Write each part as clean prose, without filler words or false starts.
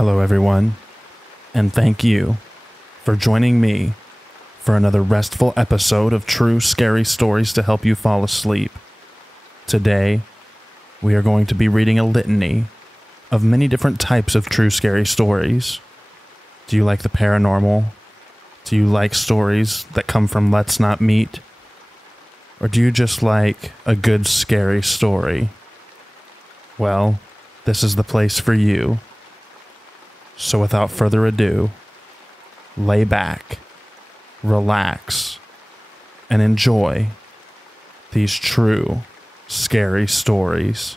Hello, everyone, and thank you for joining me for another restful episode of True Scary Stories to help you fall asleep. Today, we are going to be reading a litany of many different types of true scary stories. Do you like the paranormal? Do you like stories that come from Let's Not Meet? Or do you just like a good scary story? Well, this is the place for you. So without further ado, lay back, relax, and enjoy these true scary stories.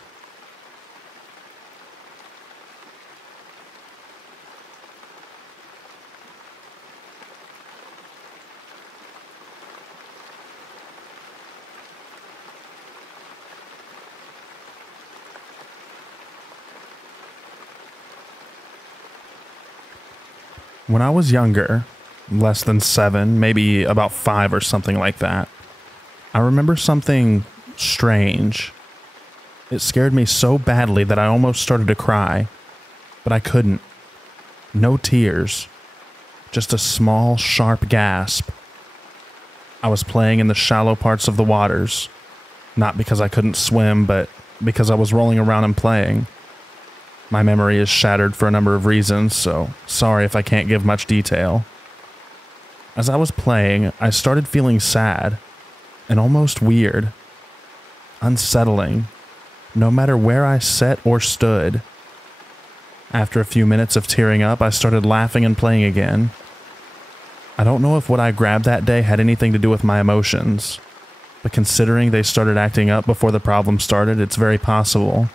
When I was younger, less than 7, maybe about 5 or something like that, I remember something strange. It scared me so badly that I almost started to cry, but I couldn't. No tears, just a small, sharp gasp. I was playing in the shallow parts of the waters, not because I couldn't swim, but because I was rolling around and playing. My memory is shattered for a number of reasons, so sorry if I can't give much detail. As I was playing, I started feeling sad and almost weird, unsettling, no matter where I sat or stood. After a few minutes of tearing up, I started laughing and playing again. I don't know if what I grabbed that day had anything to do with my emotions, but considering they started acting up before the problem started, it's very possible.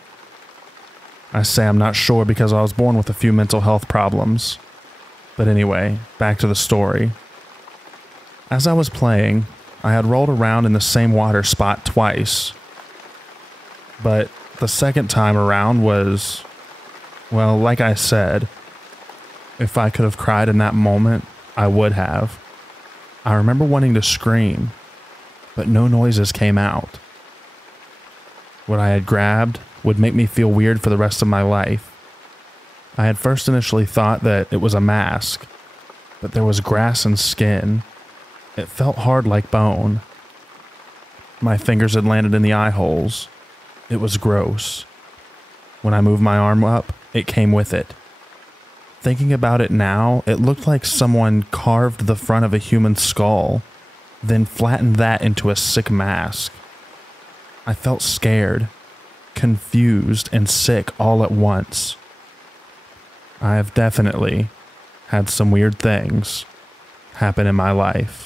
I say I'm not sure because I was born with a few mental health problems. But anyway, back to the story. As I was playing, I had rolled around in the same water spot twice. But the second time around was, well, like I said, if I could have cried in that moment, I would have. I remember wanting to scream, but no noises came out. What I had grabbed would make me feel weird for the rest of my life. I had first initially thought that it was a mask, but there was grass and skin. It felt hard like bone. My fingers had landed in the eye holes. It was gross. When I moved my arm up, it came with it. Thinking about it now, it looked like someone carved the front of a human skull, then flattened that into a sick mask. I felt scared, confused, and sick all at once. I have definitely had some weird things happen in my life.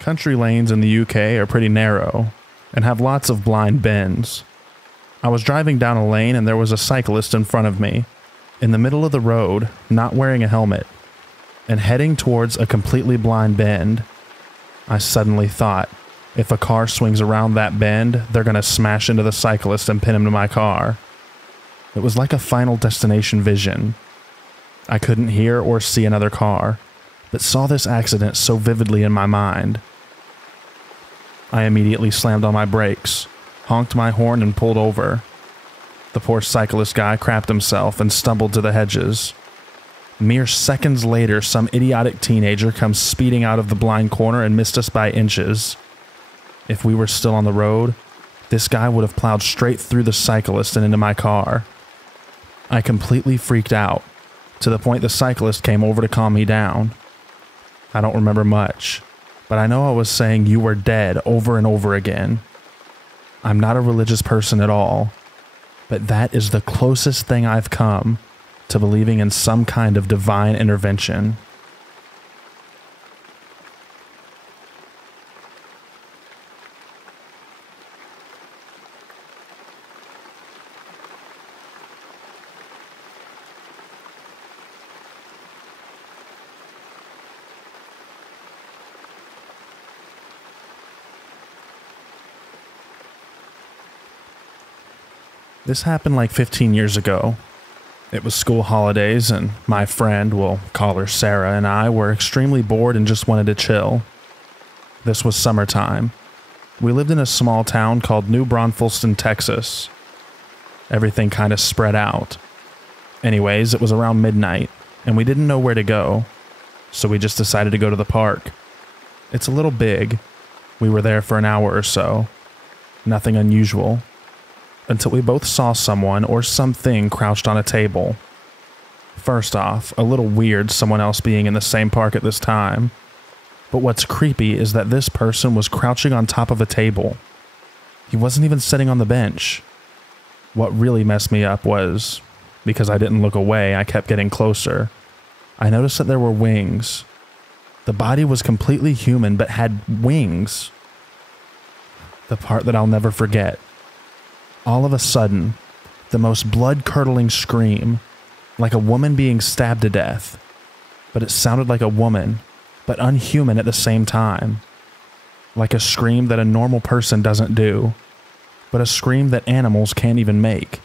Country lanes in the UK are pretty narrow and have lots of blind bends. I was driving down a lane and there was a cyclist in front of me, in the middle of the road, not wearing a helmet, and heading towards a completely blind bend. I suddenly thought, if a car swings around that bend, they're going to smash into the cyclist and pin him to my car. It was like a Final Destination vision. I couldn't hear or see another car, but saw this accident so vividly in my mind. I immediately slammed on my brakes, honked my horn, and pulled over. The poor cyclist guy crapped himself and stumbled to the hedges. Mere seconds later, some idiotic teenager comes speeding out of the blind corner and missed us by inches. If we were still on the road, this guy would have plowed straight through the cyclist and into my car. I completely freaked out, to the point the cyclist came over to calm me down. I don't remember much, but I know I was saying "you were dead" over and over again. I'm not a religious person at all, but that is the closest thing I've come to believing in some kind of divine intervention. This happened like 15 years ago. It was school holidays, and my friend, we'll call her Sarah, and I were extremely bored and just wanted to chill. This was summertime. We lived in a small town called New Braunfels, Texas. Everything kind of spread out. Anyways, it was around midnight, and we didn't know where to go, so we just decided to go to the park. It's a little big. We were there for an hour or so. Nothing unusual. Until we both saw someone or something crouched on a table. First off, a little weird someone else being in the same park at this time. But what's creepy is that this person was crouching on top of a table. He wasn't even sitting on the bench. What really messed me up was, because I didn't look away, I kept getting closer. I noticed that there were wings. The body was completely human but had wings. The part that I'll never forget. All of a sudden, the most blood-curdling scream, like a woman being stabbed to death. But it sounded like a woman, but unhuman at the same time. Like a scream that a normal person doesn't do, but a scream that animals can't even make.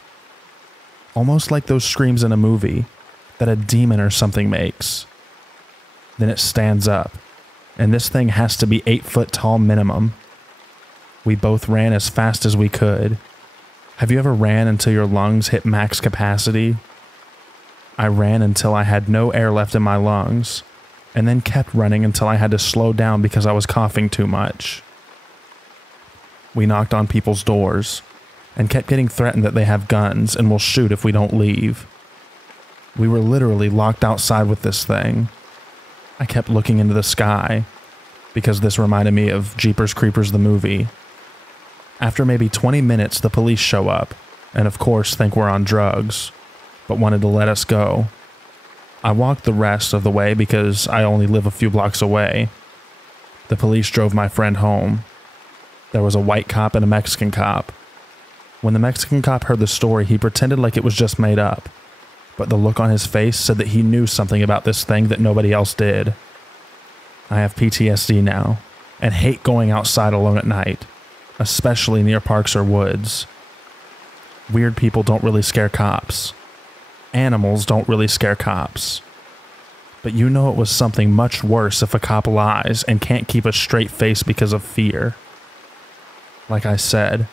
Almost like those screams in a movie that a demon or something makes. Then it stands up, and this thing has to be 8 foot tall minimum. We both ran as fast as we could. Have you ever ran until your lungs hit max capacity? I ran until I had no air left in my lungs, and then kept running until I had to slow down because I was coughing too much. We knocked on people's doors, and kept getting threatened that they have guns and will shoot if we don't leave. We were literally locked outside with this thing. I kept looking into the sky, because this reminded me of Jeepers Creepers the movie. After maybe 20 minutes, the police show up, and of course think we're on drugs, but wanted to let us go. I walked the rest of the way because I only live a few blocks away. The police drove my friend home. There was a white cop and a Mexican cop. When the Mexican cop heard the story, he pretended like it was just made up, but the look on his face said that he knew something about this thing that nobody else did. I have PTSD now, and hate going outside alone at night, especially near parks or woods. Weird people don't really scare cops. Animals don't really scare cops. But you know it was something much worse if a cop lies and can't keep a straight face because of fear. Like I said,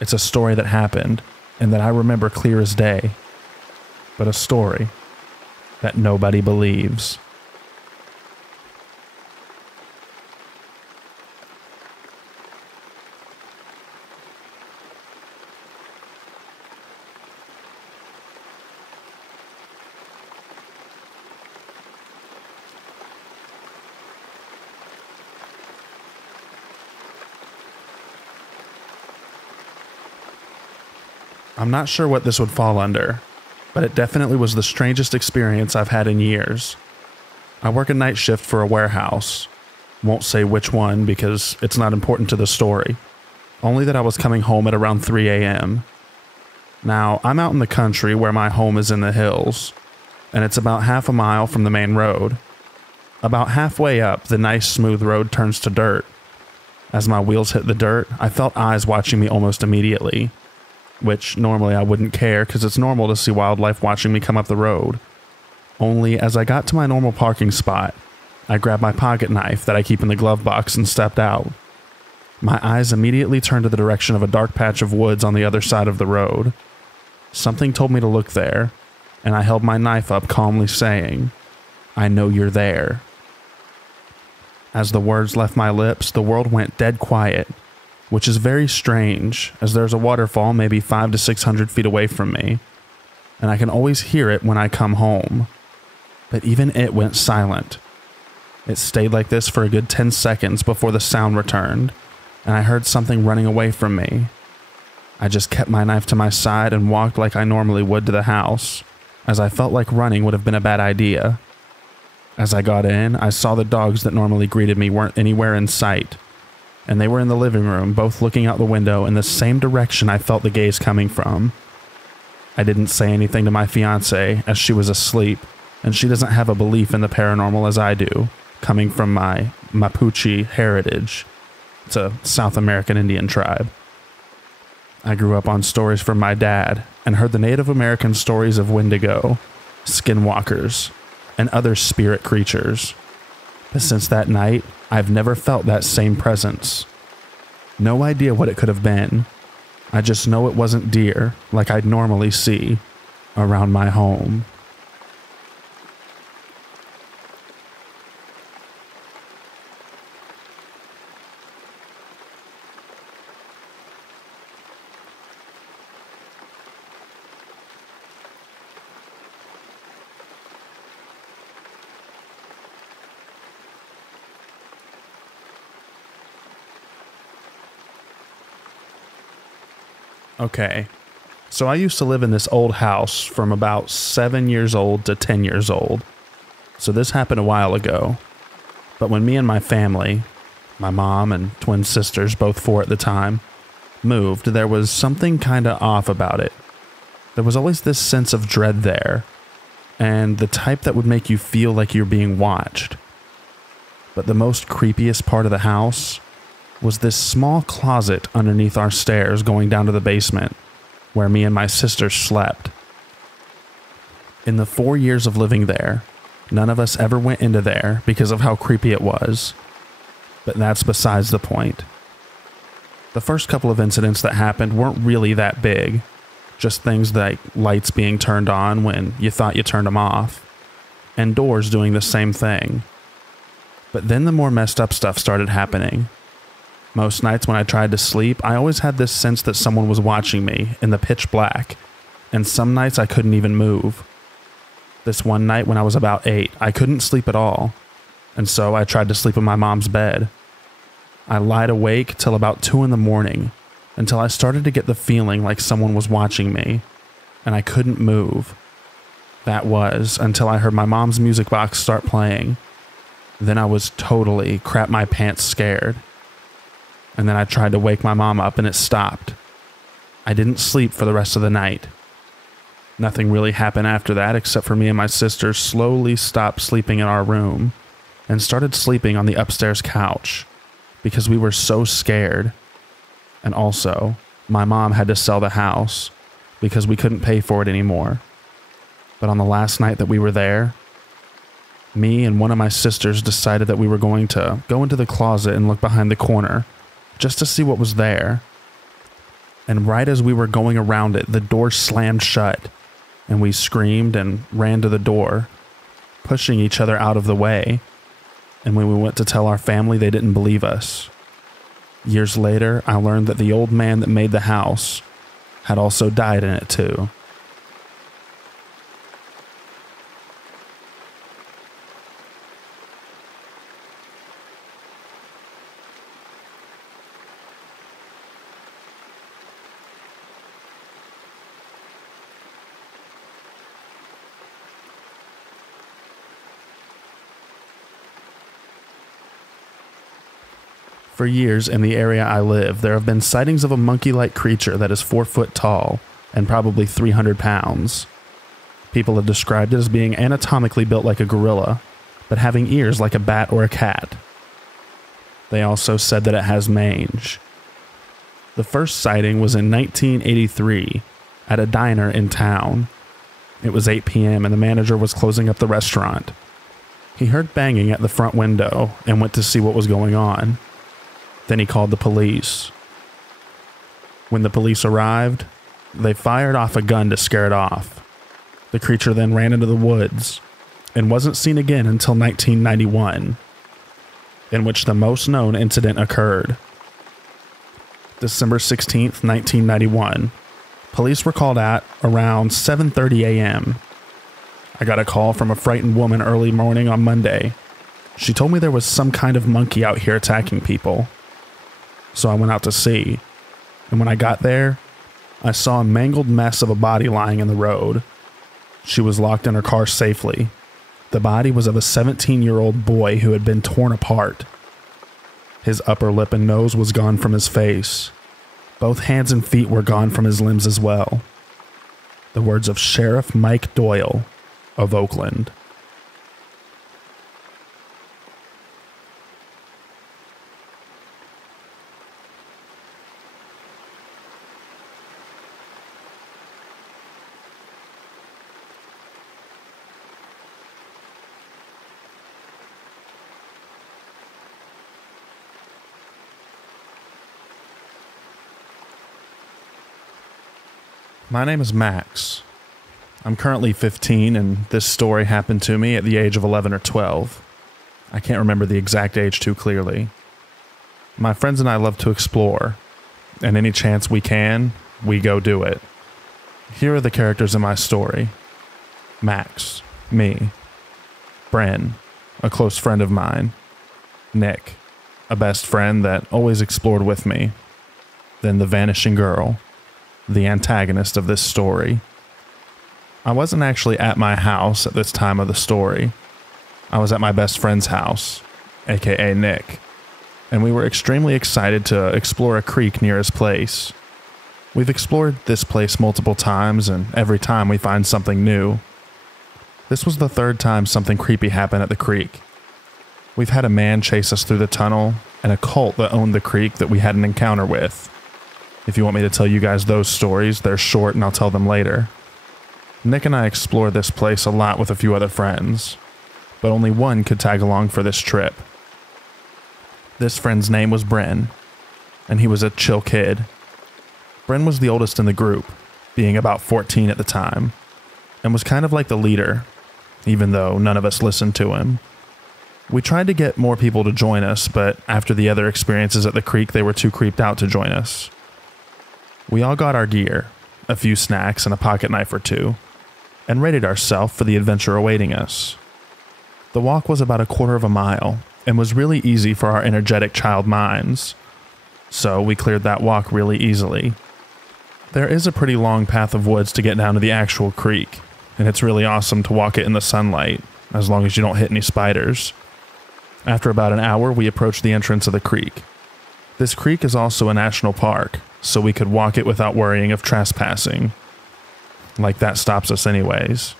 it's a story that happened and that I remember clear as day, but a story that nobody believes. I'm not sure what this would fall under, but it definitely was the strangest experience I've had in years. I work a night shift for a warehouse. Won't say which one because it's not important to the story. Only that I was coming home at around 3 a.m. Now, I'm out in the country where my home is in the hills, and it's about half a mile from the main road. About halfway up, the nice smooth road turns to dirt. As my wheels hit the dirt, I felt eyes watching me almost immediately. Which normally I wouldn't care because it's normal to see wildlife watching me come up the road. Only as I got to my normal parking spot, I grabbed my pocket knife that I keep in the glove box and stepped out. My eyes immediately turned to the direction of a dark patch of woods on the other side of the road. Something told me to look there, and I held my knife up calmly saying, "I know you're there." As the words left my lips, the world went dead quiet, which is very strange, as there's a waterfall maybe 500 to 600 feet away from me, and I can always hear it when I come home. But even it went silent. It stayed like this for a good 10 seconds before the sound returned, and I heard something running away from me. I just kept my knife to my side and walked like I normally would to the house, as I felt like running would have been a bad idea. As I got in, I saw the dogs that normally greeted me weren't anywhere in sight, and they were in the living room, both looking out the window in the same direction I felt the gaze coming from. I didn't say anything to my fiance, as she was asleep, and she doesn't have a belief in the paranormal as I do, coming from my Mapuche heritage. It's a South American Indian tribe. I grew up on stories from my dad and heard the Native American stories of Wendigo, skinwalkers, and other spirit creatures. But since that night, I've never felt that same presence. No idea what it could have been. I just know it wasn't deer like I'd normally see around my home. Okay, so I used to live in this old house from about 7 years old to 10 years old. So this happened a while ago. But when me and my family, my mom and twin sisters, both 4 at the time, moved, there was something kinda off about it. There was always this sense of dread there, and the type that would make you feel like you're being watched. But the most creepiest part of the house was this small closet underneath our stairs going down to the basement, where me and my sister slept. In the 4 years of living there, none of us ever went into there because of how creepy it was. But that's besides the point. The first couple of incidents that happened weren't really that big, just things like lights being turned on when you thought you turned them off, and doors doing the same thing. But then the more messed up stuff started happening. Most nights when I tried to sleep, I always had this sense that someone was watching me in the pitch black, and some nights I couldn't even move. This one night when I was about 8, I couldn't sleep at all, and so I tried to sleep in my mom's bed. I lied awake till about 2 in the morning, until I started to get the feeling like someone was watching me, and I couldn't move. That was until I heard my mom's music box start playing. Then I was totally crap my pants scared. And then I tried to wake my mom up and it stopped. I didn't sleep for the rest of the night. Nothing really happened after that except for me and my sister slowly stopped sleeping in our room and started sleeping on the upstairs couch because we were so scared. And also, my mom had to sell the house because we couldn't pay for it anymore. But on the last night that we were there, me and one of my sisters decided that we were going to go into the closet and look behind the corner just to see what was there. And right as we were going around it, the door slammed shut, and we screamed and ran to the door, pushing each other out of the way. And when we went to tell our family, they didn't believe us. Years later, I learned that the old man that made the house had also died in it too. For years in the area I live, there have been sightings of a monkey-like creature that is 4 foot tall and probably 300 pounds. People have described it as being anatomically built like a gorilla, but having ears like a bat or a cat. They also said that it has mange. The first sighting was in 1983 at a diner in town. It was 8 p.m. and the manager was closing up the restaurant. He heard banging at the front window and went to see what was going on. Then he called the police. When the police arrived, they fired off a gun to scare it off. The creature then ran into the woods and wasn't seen again until 1991, in which the most known incident occurred. December 16th, 1991, police were called at around 7:30 a.m. I got a call from a frightened woman early morning on Monday. She told me there was some kind of monkey out here attacking people. So I went out to see, and when I got there, I saw a mangled mess of a body lying in the road. She was locked in her car safely. The body was of a 17-year-old boy who had been torn apart. His upper lip and nose was gone from his face. Both hands and feet were gone from his limbs as well. The words of Sheriff Mike Doyle of Oakland. My name is Max. I'm currently 15, and this story happened to me at the age of 11 or 12. I can't remember the exact age too clearly. My friends and I love to explore, and any chance we can, we go do it. Here are the characters in my story. Max, me. Bren, a close friend of mine. Nick, a best friend that always explored with me. Then the vanishing girl, the antagonist of this story. I wasn't actually at my house at this time of the story. I was at my best friend's house, aka Nick, and we were extremely excited to explore a creek near his place. We've explored this place multiple times, and every time we find something new. This was the third time something creepy happened at the creek. We've had a man chase us through the tunnel, and a cult that owned the creek that we had an encounter with. If you want me to tell you guys those stories, they're short and I'll tell them later. Nick and I explored this place a lot with a few other friends, but only one could tag along for this trip. This friend's name was Bren, and he was a chill kid. Bren was the oldest in the group, being about 14 at the time, and was kind of like the leader, even though none of us listened to him. We tried to get more people to join us, but after the other experiences at the creek, they were too creeped out to join us. We all got our gear, a few snacks and a pocket knife or two, and readied ourselves for the adventure awaiting us. The walk was about a quarter of a mile, and was really easy for our energetic child minds, so we cleared that walk really easily. There is a pretty long path of woods to get down to the actual creek, and it's really awesome to walk it in the sunlight, as long as you don't hit any spiders. After about an hour, we approached the entrance of the creek. This creek is also a national park, so we could walk it without worrying of trespassing. Like that stops us anyways.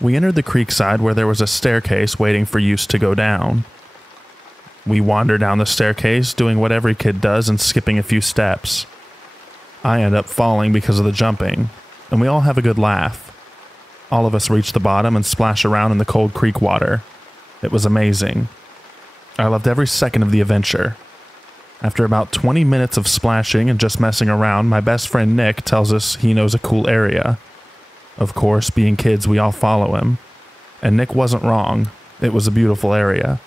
We entered the creek side where there was a staircase waiting for use to go down. We wander down the staircase, doing what every kid does and skipping a few steps. I end up falling because of the jumping, and we all have a good laugh. All of us reach the bottom and splash around in the cold creek water. It was amazing. I loved every second of the adventure. After about 20 minutes of splashing and just messing around, my best friend Nick tells us he knows a cool area. Of course, being kids, we all follow him. And Nick wasn't wrong. It was a beautiful area.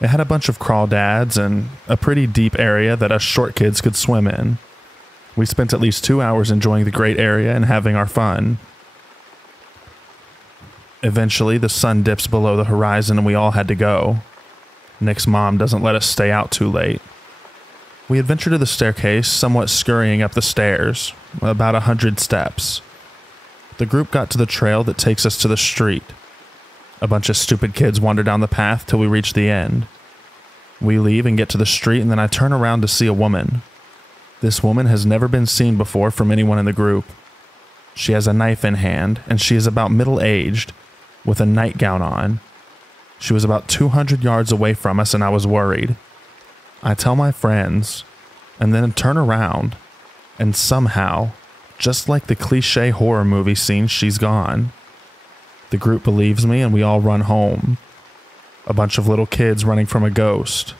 It had a bunch of crawdads and a pretty deep area that us short kids could swim in. We spent at least 2 hours enjoying the great area and having our fun. Eventually, the sun dips below the horizon and we all had to go. Nick's mom doesn't let us stay out too late. We adventure to the staircase, somewhat scurrying up the stairs, about 100 steps. The group got to the trail that takes us to the street. A bunch of stupid kids wander down the path till we reach the end. We leave and get to the street, and then I turn around to see a woman. This woman has never been seen before from anyone in the group. She has a knife in hand, and she is about middle-aged, with a nightgown on. She was about 200 yards away from us, and I was worried. I tell my friends, and then turn around, and somehow, just like the cliche horror movie scene, she's gone. The group believes me, and we all run home. A bunch of little kids running from a ghost.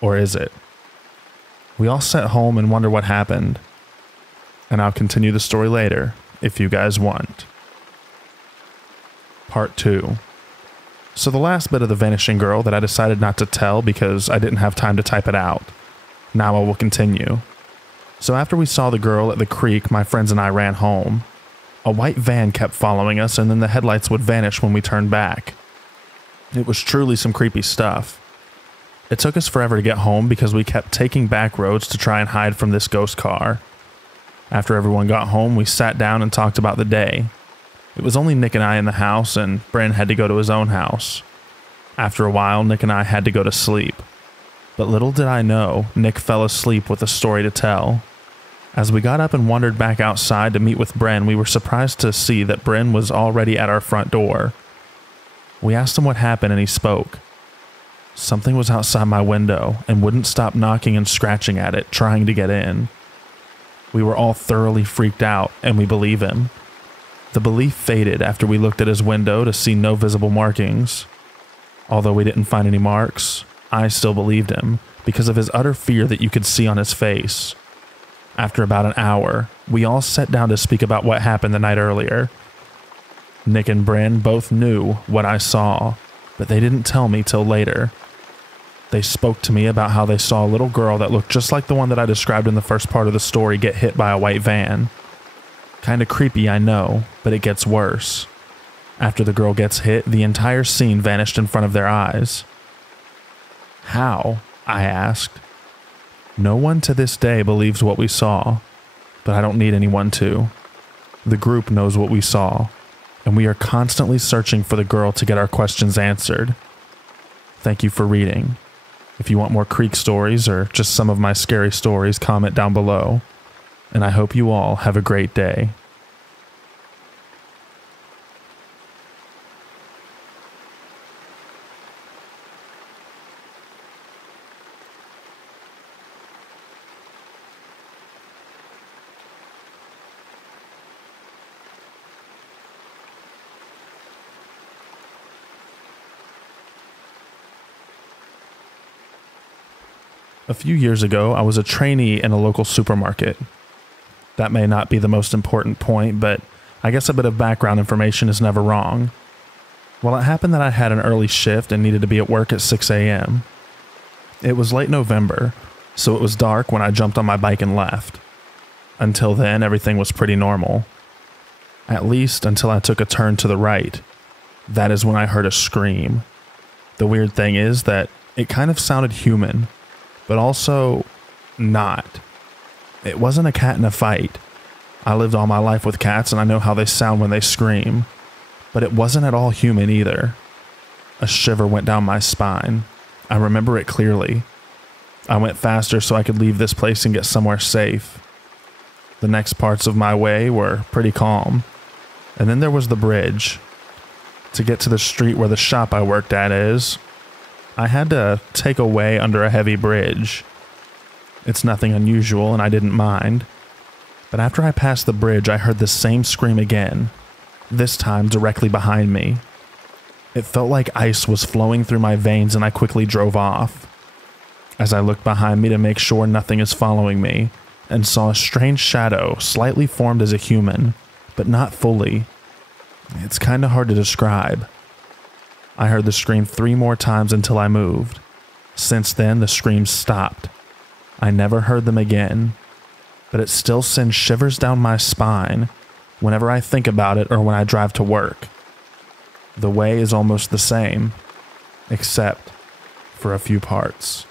Or is it? We all sit home and wonder what happened. And I'll continue the story later, if you guys want. Part 2. So the last bit of the vanishing girl that I decided not to tell because I didn't have time to type it out. Now I will continue. So after we saw the girl at the creek, my friends and I ran home. A white van kept following us, and then the headlights would vanish when we turned back. It was truly some creepy stuff. It took us forever to get home because we kept taking back roads to try and hide from this ghost car. After everyone got home, we sat down and talked about the day. It was only Nick and I in the house, and Bren had to go to his own house. After a while, Nick and I had to go to sleep. But little did I know, Nick fell asleep with a story to tell. As we got up and wandered back outside to meet with Bren, we were surprised to see that Bren was already at our front door. We asked him what happened, and he spoke. Something was outside my window and wouldn't stop knocking and scratching at it, trying to get in. We were all thoroughly freaked out, and we believe him. The belief faded after we looked at his window to see no visible markings. Although we didn't find any marks, I still believed him because of his utter fear that you could see on his face. After about an hour, we all sat down to speak about what happened the night earlier. Nick and Bryn both knew what I saw, but they didn't tell me till later. They spoke to me about how they saw a little girl that looked just like the one that I described in the first part of the story get hit by a white van. Kinda creepy, I know, but it gets worse. After the girl gets hit, the entire scene vanished in front of their eyes. How? I asked. No one to this day believes what we saw, but I don't need anyone to. The group knows what we saw, and we are constantly searching for the girl to get our questions answered. Thank you for reading. If you want more Creek stories or just some of my scary stories, comment down below. And I hope you all have a great day. A few years ago, I was a trainee in a local supermarket. That may not be the most important point, but I guess a bit of background information is never wrong. Well, it happened that I had an early shift and needed to be at work at 6 a.m. It was late November, so it was dark when I jumped on my bike and left. Until then, everything was pretty normal. At least until I took a turn to the right. That is when I heard a scream. The weird thing is that it kind of sounded human, but also not. It wasn't a cat in a fight. I lived all my life with cats and I know how they sound when they scream, but it wasn't at all human either. A shiver went down my spine. I remember it clearly. I went faster so I could leave this place and get somewhere safe. The next parts of my way were pretty calm, and then there was the bridge. To get to the street where the shop I worked at is, I had to take a way under a heavy bridge. It's nothing unusual and I didn't mind. But after I passed the bridge, I heard the same scream again, this time directly behind me. It felt like ice was flowing through my veins and I quickly drove off. As I looked behind me to make sure nothing is following me, and saw a strange shadow slightly formed as a human, but not fully. It's kinda hard to describe. I heard the scream 3 more times until I moved. Since then, the screams stopped. I never heard them again, but it still sends shivers down my spine whenever I think about it or when I drive to work. The way is almost the same, except for a few parts.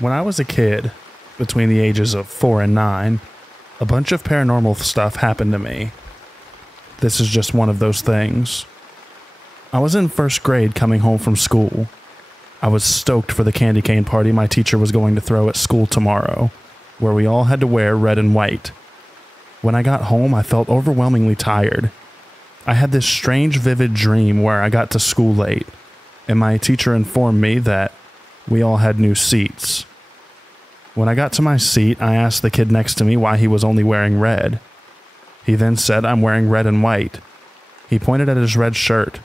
When I was a kid, between the ages of 4 and 9, a bunch of paranormal stuff happened to me. This is just one of those things. I was in 1st grade coming home from school. I was stoked for the candy cane party my teacher was going to throw at school tomorrow, where we all had to wear red and white. When I got home, I felt overwhelmingly tired. I had this strange vivid dream where I got to school late, and my teacher informed me that we all had new seats. When I got to my seat, I asked the kid next to me why he was only wearing red. He then said, "I'm wearing red and white." He pointed at his red shirt,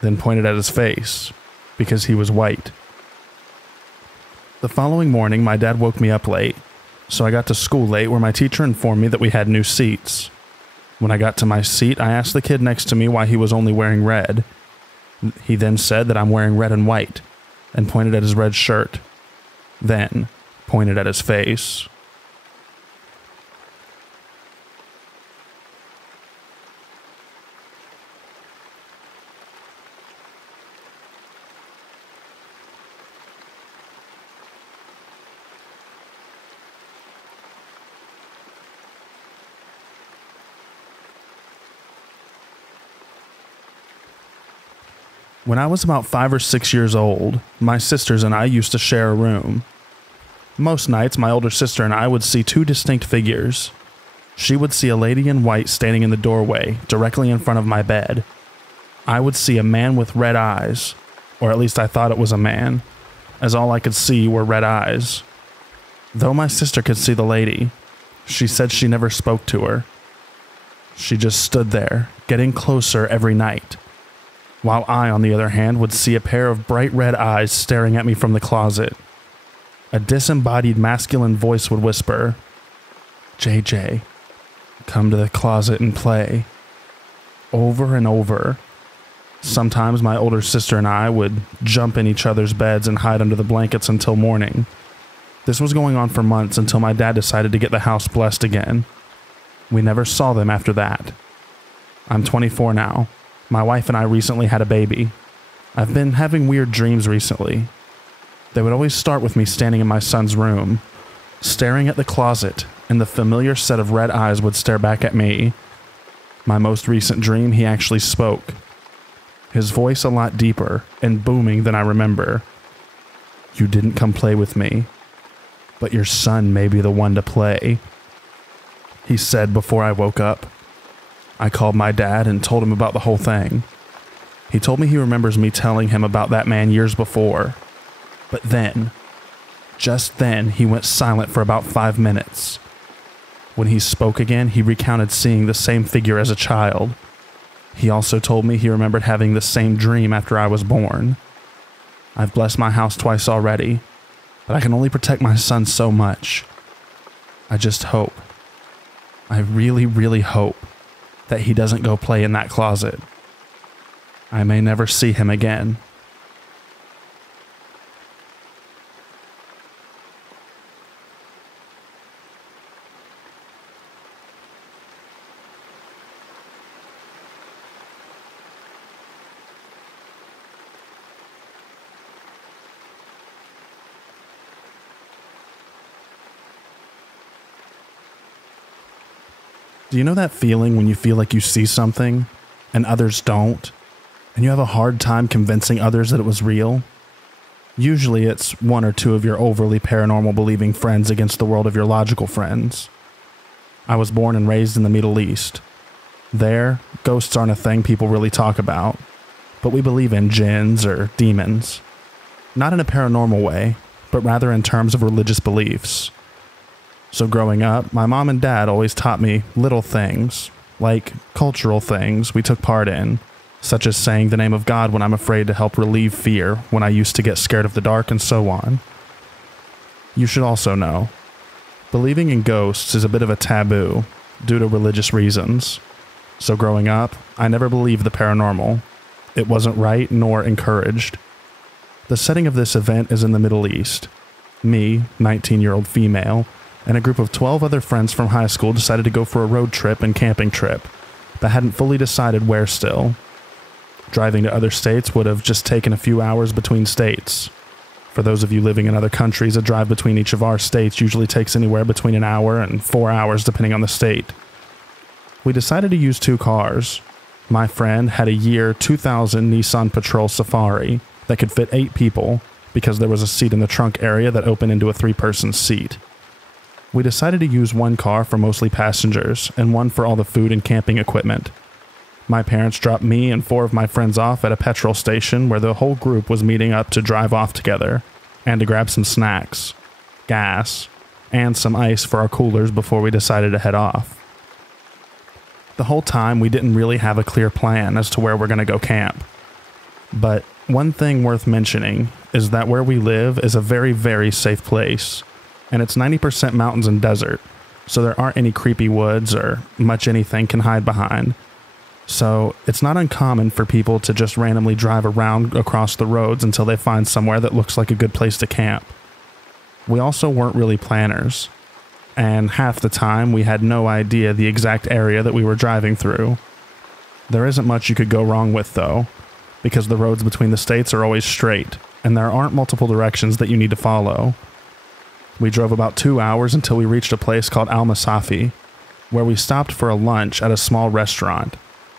then pointed at his face, because he was white. The following morning, my dad woke me up late, so I got to school late where my teacher informed me that we had new seats. When I got to my seat, I asked the kid next to me why he was only wearing red. He then said that I'm wearing red and white, and pointed at his red shirt, then pointed at his face. When I was about 5 or 6 years old, my sisters and I used to share a room. Most nights, my older sister and I would see 2 distinct figures. She would see a lady in white standing in the doorway directly in front of my bed. I would see a man with red eyes, or at least I thought it was a man, as all I could see were red eyes. Though my sister could see the lady, she said she never spoke to her. She just stood there, getting closer every night, while I, on the other hand, would see a pair of bright red eyes staring at me from the closet. A disembodied masculine voice would whisper, "JJ, come to the closet and play," over and over. Sometimes my older sister and I would jump in each other's beds and hide under the blankets until morning. This was going on for months until my dad decided to get the house blessed again. We never saw them after that. I'm 24 now. My wife and I recently had a baby. I've been having weird dreams recently. They would always start with me standing in my son's room, staring at the closet, and the familiar set of red eyes would stare back at me. My most recent dream, he actually spoke. His voice a lot deeper and booming than I remember. "You didn't come play with me, but your son may be the one to play," he said before I woke up. I called my dad and told him about the whole thing. He told me he remembers me telling him about that man years before. But then, just then, he went silent for about 5 minutes. When he spoke again, he recounted seeing the same figure as a child. He also told me he remembered having the same dream after I was born. I've blessed my house twice already, but I can only protect my son so much. I just hope, I really, really hope, that he doesn't go play in that closet. I may never see him again. Do you know that feeling when you feel like you see something and others don't, and you have a hard time convincing others that it was real? Usually it's one or two of your overly paranormal believing friends against the world of your logical friends. I was born and raised in the Middle East. There, ghosts aren't a thing people really talk about, but we believe in jinns or demons. Not in a paranormal way, but rather in terms of religious beliefs. So growing up, my mom and dad always taught me little things, like cultural things we took part in, such as saying the name of God when I'm afraid to help relieve fear when I used to get scared of the dark and so on. You should also know, believing in ghosts is a bit of a taboo due to religious reasons. So growing up, I never believed the paranormal. It wasn't right nor encouraged. The setting of this event is in the Middle East. Me, 19-year-old female, and a group of 12 other friends from high school decided to go for a road trip and camping trip, but hadn't fully decided where still. Driving to other states would have just taken a few hours between states. For those of you living in other countries, a drive between each of our states usually takes anywhere between an hour and 4 hours depending on the state. We decided to use 2 cars. My friend had a year 2000 Nissan Patrol Safari that could fit 8 people because there was a seat in the trunk area that opened into a 3-person seat. We decided to use 1 car for mostly passengers and 1 for all the food and camping equipment. My parents dropped me and 4 of my friends off at a petrol station where the whole group was meeting up to drive off together and to grab some snacks, gas, and some ice for our coolers before we decided to head off. The whole time we didn't really have a clear plan as to where we're going to go camp. But one thing worth mentioning is that where we live is a very, very safe place. And it's 90% mountains and desert, so there aren't any creepy woods or much anything can hide behind. So it's not uncommon for people to just randomly drive around across the roads until they find somewhere that looks like a good place to camp. We also weren't really planners, and half the time we had no idea the exact area that we were driving through. There isn't much you could go wrong with though, because the roads between the states are always straight, and there aren't multiple directions that you need to follow. We drove about 2 hours until we reached a place called Al Masafi, where we stopped for a lunch at a small restaurant,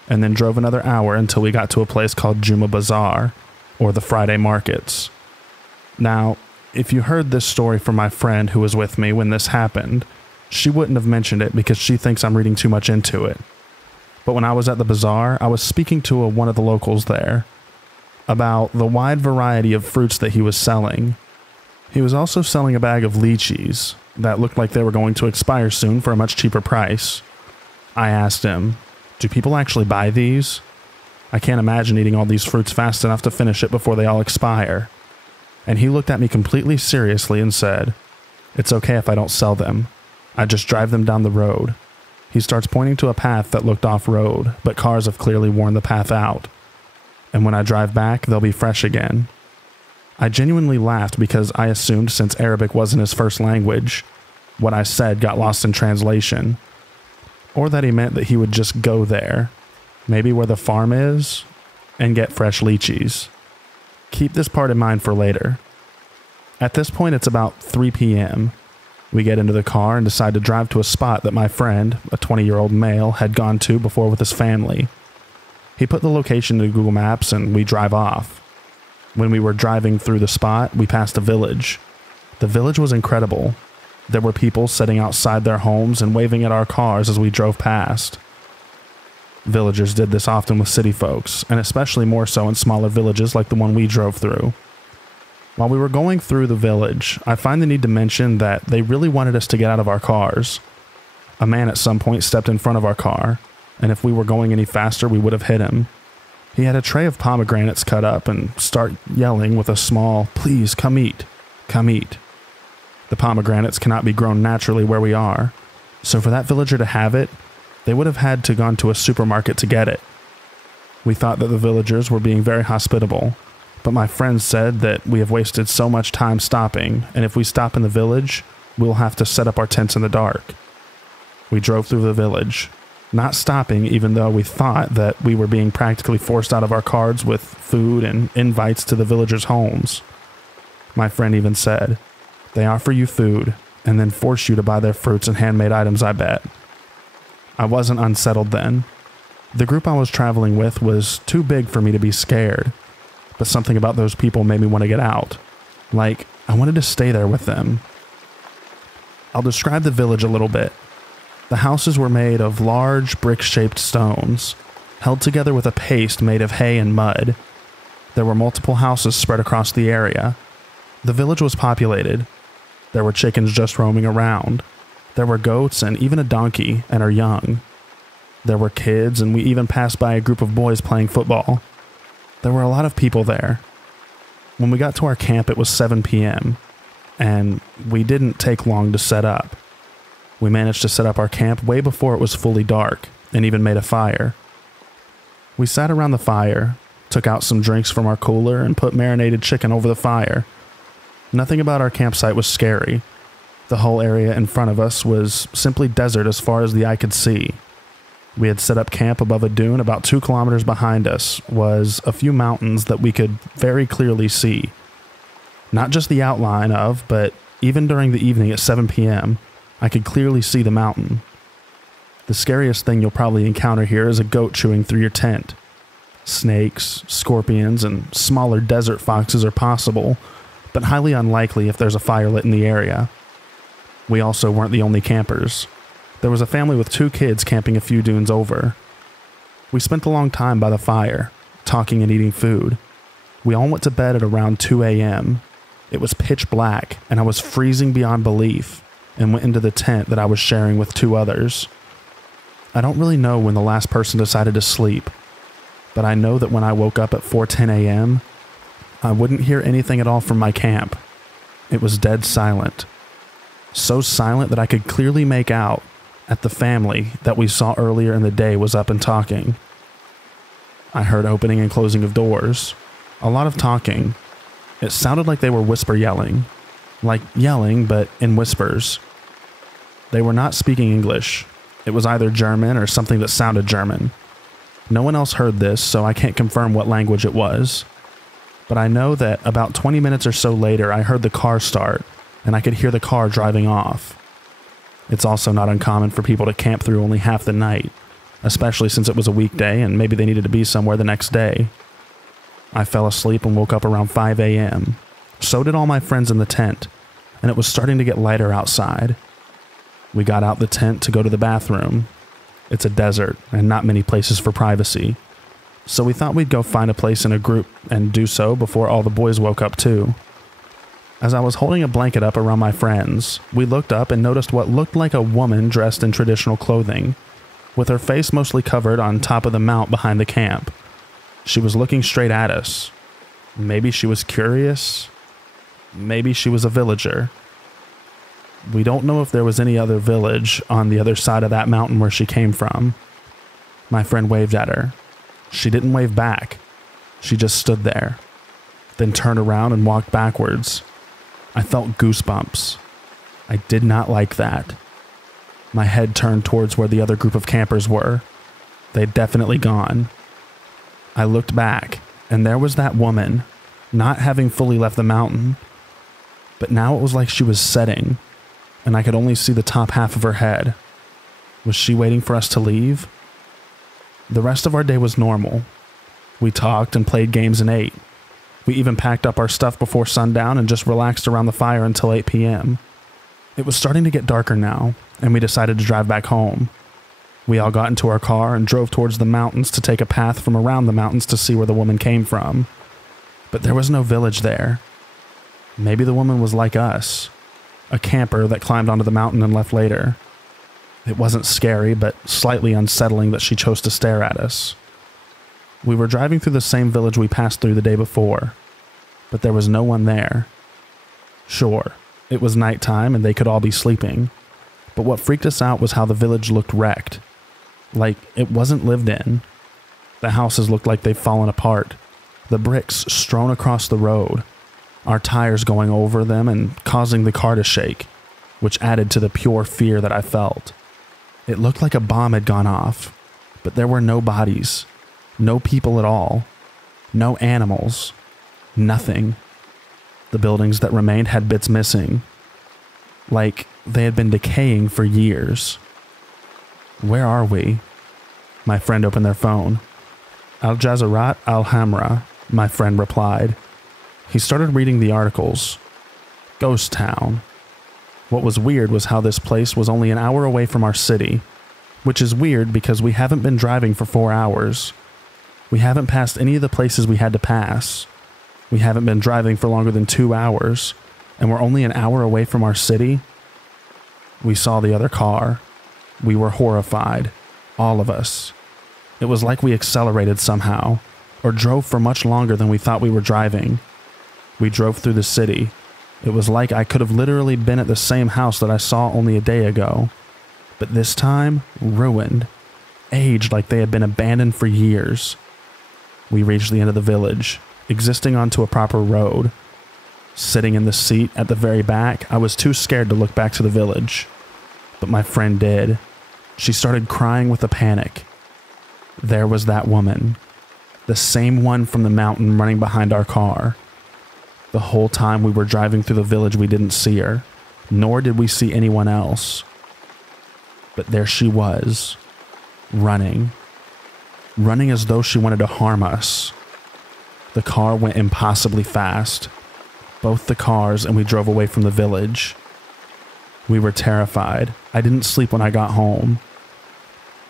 and then drove another hour until we got to a place called Juma Bazaar, or the Friday markets. Now, if you heard this story from my friend who was with me when this happened, She wouldn't have mentioned it because she thinks I'm reading too much into it. But when I was at the bazaar, I was speaking to one of the locals there about the wide variety of fruits that he was selling. He was also selling a bag of lychees that looked like they were going to expire soon for a much cheaper price. I asked him, "Do people actually buy these? I can't imagine eating all these fruits fast enough to finish it before they all expire." And he looked at me completely seriously and said, "It's okay if I don't sell them. I just drive them down the road." He starts pointing to a path that looked off-road, but cars have clearly worn the path out. And when I drive back, they'll be fresh again. I genuinely laughed because I assumed since Arabic wasn't his first language, what I said got lost in translation. Or that he meant that he would just go there, maybe where the farm is, and get fresh lychees. Keep this part in mind for later. At this point, it's about 3 p.m. We get into the car and decide to drive to a spot that my friend, a 20-year-old male, had gone to before with his family. He put the location into Google Maps and we drive off. When we were driving through the spot, we passed a village. The village was incredible. There were people sitting outside their homes and waving at our cars as we drove past. Villagers did this often with city folks, and especially more so in smaller villages like the one we drove through. While we were going through the village, I find the need to mention that they really wanted us to get out of our cars. A man at some point stepped in front of our car, and if we were going any faster, we would have hit him. He had a tray of pomegranates cut up and start yelling with a small, "Please, come eat, come eat." The pomegranates cannot be grown naturally where we are, so for that villager to have it, they would have had to gone to a supermarket to get it. We thought that the villagers were being very hospitable, but my friend said that we have wasted so much time stopping, and if we stop in the village, we'll have to set up our tents in the dark. We drove through the village, not stopping even though we thought that we were being practically forced out of our cars with food and invites to the villagers' homes. My friend even said, "They offer you food and then force you to buy their fruits and handmade items, I bet." I wasn't unsettled then. The group I was traveling with was too big for me to be scared, but something about those people made me want to get out. Like, I wanted to stay there with them. I'll describe the village a little bit. The houses were made of large brick-shaped stones, held together with a paste made of hay and mud. There were multiple houses spread across the area. The village was populated. There were chickens just roaming around. There were goats and even a donkey and our young. There were kids, and we even passed by a group of boys playing football. There were a lot of people there. When we got to our camp, it was 7 p.m., and we didn't take long to set up. We managed to set up our camp way before it was fully dark, and even made a fire. We sat around the fire, took out some drinks from our cooler, and put marinated chicken over the fire. Nothing about our campsite was scary. The whole area in front of us was simply desert as far as the eye could see. We had set up camp above a dune. About 2 kilometers behind us was a few mountains that we could very clearly see. Not just the outline of, but even during the evening at 7 p.m., I could clearly see the mountain. The scariest thing you'll probably encounter here is a goat chewing through your tent. Snakes, scorpions, and smaller desert foxes are possible, but highly unlikely if there's a fire lit in the area. We also weren't the only campers. There was a family with 2 kids camping a few dunes over. We spent a long time by the fire, talking and eating food. We all went to bed at around 2 a.m. It was pitch black, and I was freezing beyond belief, and went into the tent that I was sharing with 2 others. I don't really know when the last person decided to sleep, but I know that when I woke up at 4:10 a.m., I wouldn't hear anything at all from my camp. It was dead silent. So silent that I could clearly make out at the family that we saw earlier in the day was up and talking. I heard opening and closing of doors, a lot of talking. It sounded like they were whisper yelling. Like yelling, but in whispers. They were not speaking English. It was either German or something that sounded German. No one else heard this, so I can't confirm what language it was. But I know that about 20 minutes or so later, I heard the car start, and I could hear the car driving off. It's also not uncommon for people to camp through only half the night, especially since it was a weekday and maybe they needed to be somewhere the next day. I fell asleep and woke up around 5 a.m. So did all my friends in the tent, and it was starting to get lighter outside. We got out the tent to go to the bathroom. It's a desert and not many places for privacy. So we thought we'd go find a place in a group and do so before all the boys woke up too. As I was holding a blanket up around my friends, we looked up and noticed what looked like a woman dressed in traditional clothing, with her face mostly covered on top of the mount behind the camp. She was looking straight at us. Maybe she was curious. Maybe she was a villager. We don't know if there was any other village on the other side of that mountain where she came from. My friend waved at her. She didn't wave back. She just stood there, then turned around and walked backwards. I felt goosebumps. I did not like that. My head turned towards where the other group of campers were. They'd definitely gone. I looked back, and there was that woman, not having fully left the mountain. But now it was like she was setting, and I could only see the top half of her head. Was she waiting for us to leave? The rest of our day was normal. We talked and played games and ate. We even packed up our stuff before sundown and just relaxed around the fire until 8 p.m. It was starting to get darker now, and we decided to drive back home. We all got into our car and drove towards the mountains to take a path from around the mountains to see where the woman came from. But there was no village there. Maybe the woman was like us, a camper that climbed onto the mountain and left later. It wasn't scary, but slightly unsettling that she chose to stare at us. We were driving through the same village we passed through the day before, but there was no one there. Sure, it was nighttime and they could all be sleeping, but what freaked us out was how the village looked wrecked. Like it wasn't lived in. The houses looked like they'd fallen apart, the bricks strewn across the road, our tires going over them and causing the car to shake, which added to the pure fear that I felt. It looked like a bomb had gone off, but there were no bodies, no people at all, no animals, nothing. The buildings that remained had bits missing, like they had been decaying for years. Where are we? My friend opened their phone. Al Jazeera Al Hamra, my friend replied. He started reading the articles. Ghost Town. What was weird was how this place was only an hour away from our city, which is weird because we haven't been driving for 4 hours. We haven't passed any of the places we had to pass. We haven't been driving for longer than 2 hours, and we're only an hour away from our city. We saw the other car. We were horrified, all of us. It was like we accelerated somehow, or drove for much longer than we thought we were driving. We drove through the city. It was like I could have literally been at the same house that I saw only a day ago, but this time, ruined, aged like they had been abandoned for years. We reached the end of the village, existing onto a proper road. Sitting in the seat at the very back, I was too scared to look back to the village, but my friend did. She started crying with a panic. There was that woman, the same one from the mountain running behind our car. The whole time we were driving through the village, we didn't see her, nor did we see anyone else. But there she was, running as though she wanted to harm us. The car went impossibly fast, both the cars, and we drove away from the village. We were terrified. I didn't sleep when I got home.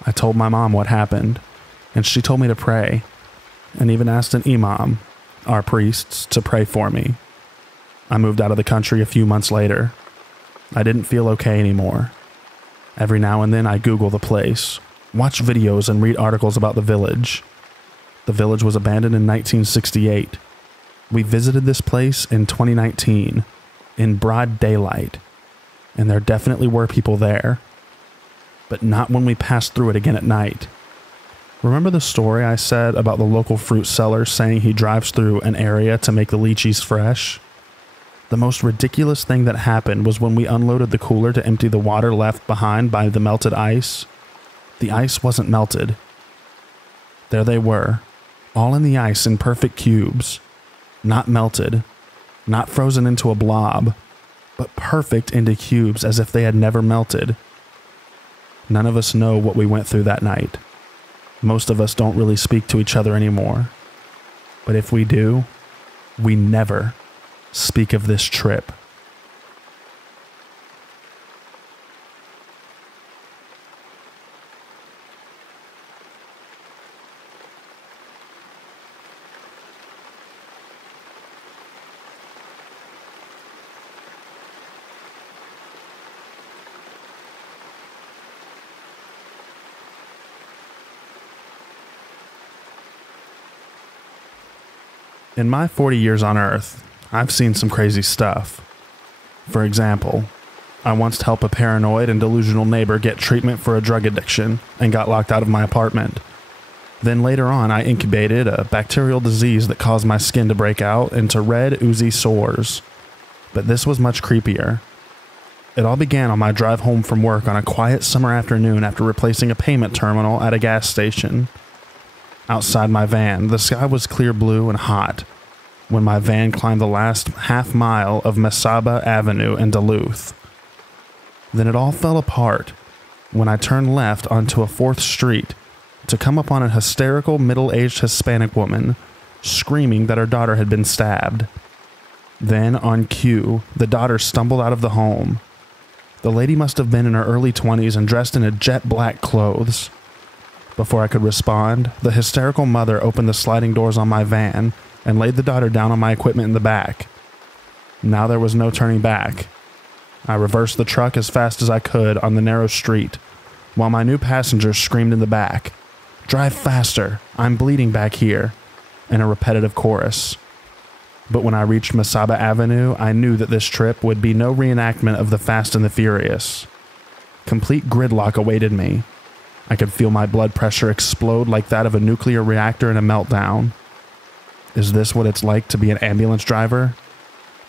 I told my mom what happened, and she told me to pray, and even asked an imam, our priests, to pray for me. I moved out of the country a few months later. I didn't feel okay anymore. Every now and then I Google the place, watch videos and read articles about the village. The village was abandoned in 1968. We visited this place in 2019, in broad daylight, and there definitely were people there, but not when we passed through it again at night. Remember the story I said about the local fruit seller saying he drives through an area to make the lychees fresh? The most ridiculous thing that happened was when we unloaded the cooler to empty the water left behind by the melted ice. The ice wasn't melted. There they were, all in the ice in perfect cubes. Not melted, not frozen into a blob, but perfect into cubes as if they had never melted. None of us know what we went through that night. Most of us don't really speak to each other anymore. But if we do, we never speak of this trip. In my 40 years on Earth, I've seen some crazy stuff. For example, I once helped a paranoid and delusional neighbor get treatment for a drug addiction and got locked out of my apartment. Then later on, I incubated a bacterial disease that caused my skin to break out into red, oozy sores. But this was much creepier. It all began on my drive home from work on a quiet summer afternoon after replacing a payment terminal at a gas station. Outside my van, the sky was clear blue and hot when my van climbed the last half mile of Mesaba Avenue in Duluth. Then it all fell apart when I turned left onto a 4th Street to come upon a hysterical middle-aged Hispanic woman screaming that her daughter had been stabbed. Then, on cue, the daughter stumbled out of the home. The lady must have been in her early 20s and dressed in a jet black clothes. Before I could respond, the hysterical mother opened the sliding doors on my van and laid the daughter down on my equipment in the back. Now there was no turning back. I reversed the truck as fast as I could on the narrow street, while my new passenger screamed in the back, "Drive faster, I'm bleeding back here," in a repetitive chorus. But when I reached Mesaba Avenue, I knew that this trip would be no reenactment of the Fast and the Furious. Complete gridlock awaited me. I could feel my blood pressure explode like that of a nuclear reactor in a meltdown. Is this what it's like to be an ambulance driver?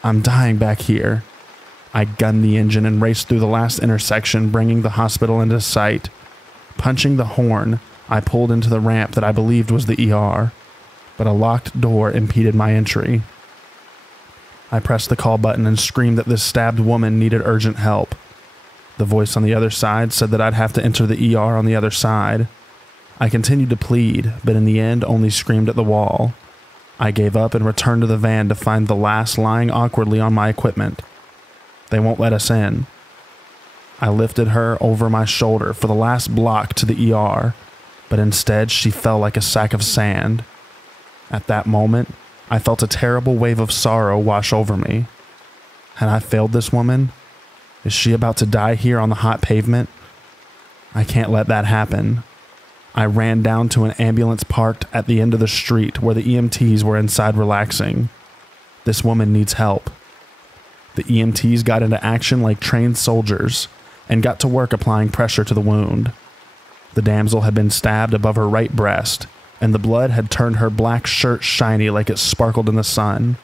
I'm dying back here. I gunned the engine and raced through the last intersection, bringing the hospital into sight. Punching the horn, I pulled into the ramp that I believed was the ER, but a locked door impeded my entry. I pressed the call button and screamed that this stabbed woman needed urgent help. The voice on the other side said that I'd have to enter the ER on the other side. I continued to plead, but in the end only screamed at the wall. I gave up and returned to the van to find the lass lying awkwardly on my equipment. They won't let us in. I lifted her over my shoulder for the last block to the ER, but instead she fell like a sack of sand. At that moment, I felt a terrible wave of sorrow wash over me. Had I failed this woman? Is she about to die here on the hot pavement? I can't let that happen. I ran down to an ambulance parked at the end of the street where the EMTs were inside relaxing. This woman needs help. The EMTs got into action like trained soldiers and got to work applying pressure to the wound. The damsel had been stabbed above her right breast, and the blood had turned her black shirt shiny like it sparkled in the sun.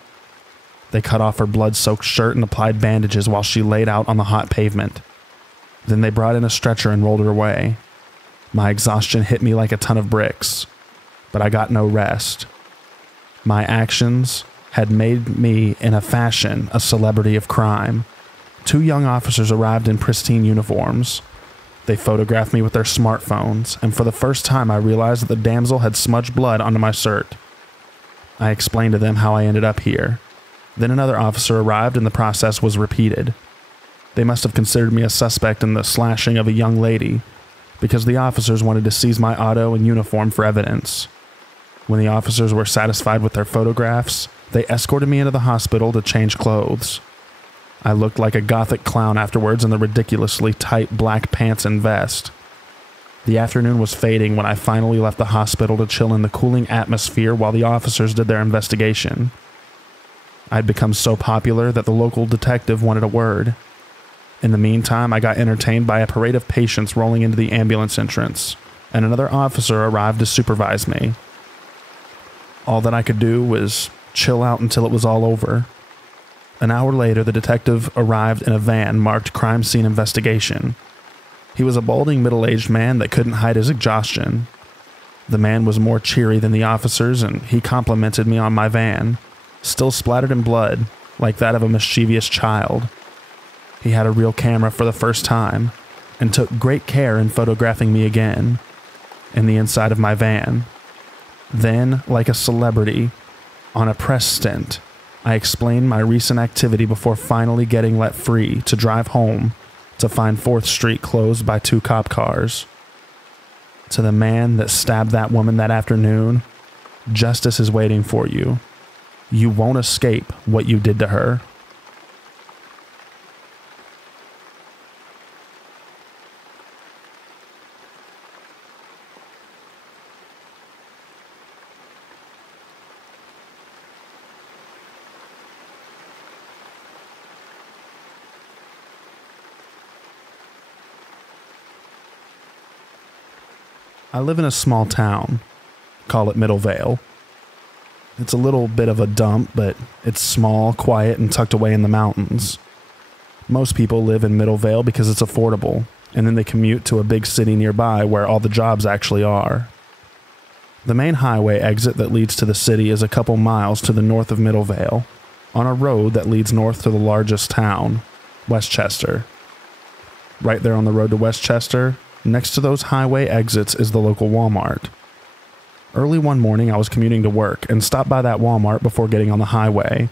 They cut off her blood-soaked shirt and applied bandages while she laid out on the hot pavement. Then they brought in a stretcher and rolled her away. My exhaustion hit me like a ton of bricks, but I got no rest. My actions had made me, in a fashion, a celebrity of crime. 2 young officers arrived in pristine uniforms. They photographed me with their smartphones, and for the first time I realized that the damsel had smudged blood onto my shirt. I explained to them how I ended up here. Then another officer arrived and the process was repeated. They must have considered me a suspect in the slashing of a young lady, because the officers wanted to seize my auto and uniform for evidence. When the officers were satisfied with their photographs, they escorted me into the hospital to change clothes. I looked like a gothic clown afterwards in the ridiculously tight black pants and vest. The afternoon was fading when I finally left the hospital to chill in the cooling atmosphere while the officers did their investigation. I'd become so popular that the local detective wanted a word. In the meantime, I got entertained by a parade of patients rolling into the ambulance entrance, and another officer arrived to supervise me. All that I could do was chill out until it was all over. An hour later, the detective arrived in a van marked Crime Scene Investigation. He was a balding middle-aged man that couldn't hide his exhaustion. The man was more cheery than the officers, and he complimented me on my van, still splattered in blood, like that of a mischievous child. He had a real camera for the first time, and took great care in photographing me again, in the inside of my van. Then, like a celebrity, on a press stint, I explained my recent activity before finally getting let free to drive home to find 4th Street closed by 2 cop cars. To the man that stabbed that woman that afternoon, justice is waiting for you. You won't escape what you did to her. I live in a small town. Call it Middle Vale. It's a little bit of a dump, but it's small, quiet, and tucked away in the mountains. Most people live in Middle Vale because it's affordable, and then they commute to a big city nearby where all the jobs actually are. The main highway exit that leads to the city is a couple miles to the north of Middle Vale, on a road that leads north to the largest town, Westchester. Right there on the road to Westchester, next to those highway exits is the local Walmart. Early one morning, I was commuting to work and stopped by that Walmart before getting on the highway.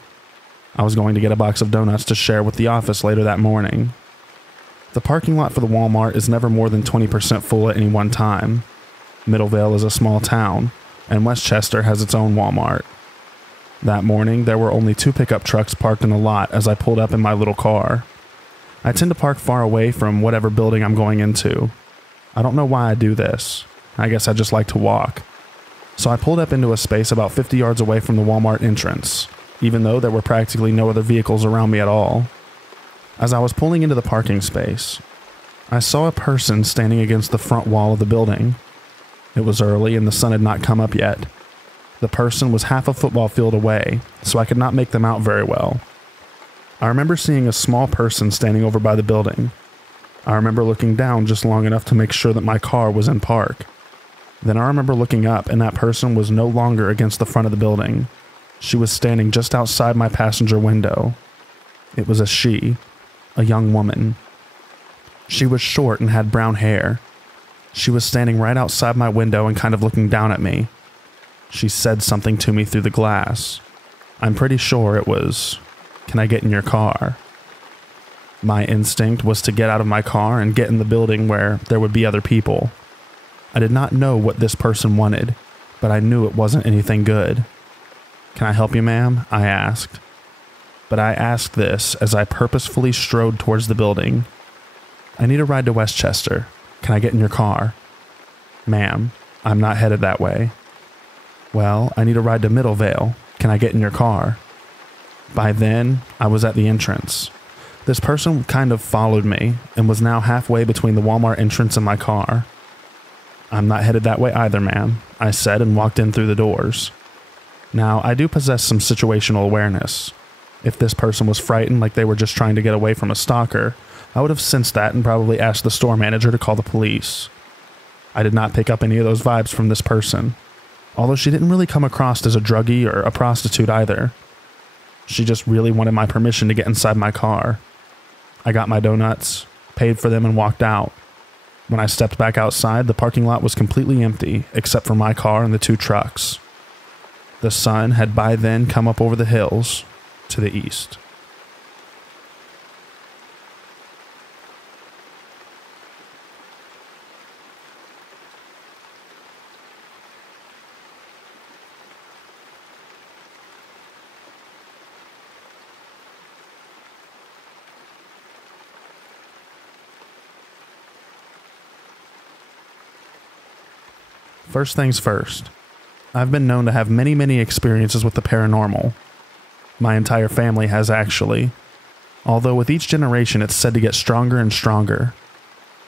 I was going to get a box of donuts to share with the office later that morning. The parking lot for the Walmart is never more than 20% full at any one time. Middle Vale is a small town, and Westchester has its own Walmart. That morning, there were only 2 pickup trucks parked in the lot as I pulled up in my little car. I tend to park far away from whatever building I'm going into. I don't know why I do this. I guess I just like to walk. So I pulled up into a space about 50 yards away from the Walmart entrance, even though there were practically no other vehicles around me at all. As I was pulling into the parking space, I saw a person standing against the front wall of the building. It was early and the sun had not come up yet. The person was half a football field away, so I could not make them out very well. I remember seeing a small person standing over by the building. I remember looking down just long enough to make sure that my car was in park. Then I remember looking up and that person was no longer against the front of the building. She was standing just outside my passenger window. It was a young woman. She was short and had brown hair. She was standing right outside my window and kind of looking down at me. She said something to me through the glass. I'm pretty sure it was, "Can I get in your car?" My instinct was to get out of my car and get in the building where there would be other people. I did not know what this person wanted, but I knew it wasn't anything good. "Can I help you, ma'am?" I asked. But I asked this as I purposefully strode towards the building. "I need a ride to Westchester. Can I get in your car?" "Ma'am, I'm not headed that way." "Well, I need a ride to Middle Vale. Can I get in your car?" By then, I was at the entrance. This person kind of followed me and was now halfway between the Walmart entrance and my car. "I'm not headed that way either, ma'am," I said and walked in through the doors. Now, I do possess some situational awareness. If this person was frightened like they were just trying to get away from a stalker, I would have sensed that and probably asked the store manager to call the police. I did not pick up any of those vibes from this person, although she didn't really come across as a druggie or a prostitute either. She just really wanted my permission to get inside my car. I got my donuts, paid for them, and walked out. When I stepped back outside, the parking lot was completely empty, except for my car and the 2 trucks. The sun had by then come up over the hills to the east. First things first, I've been known to have many experiences with the paranormal. My entire family has actually, although with each generation it's said to get stronger and stronger.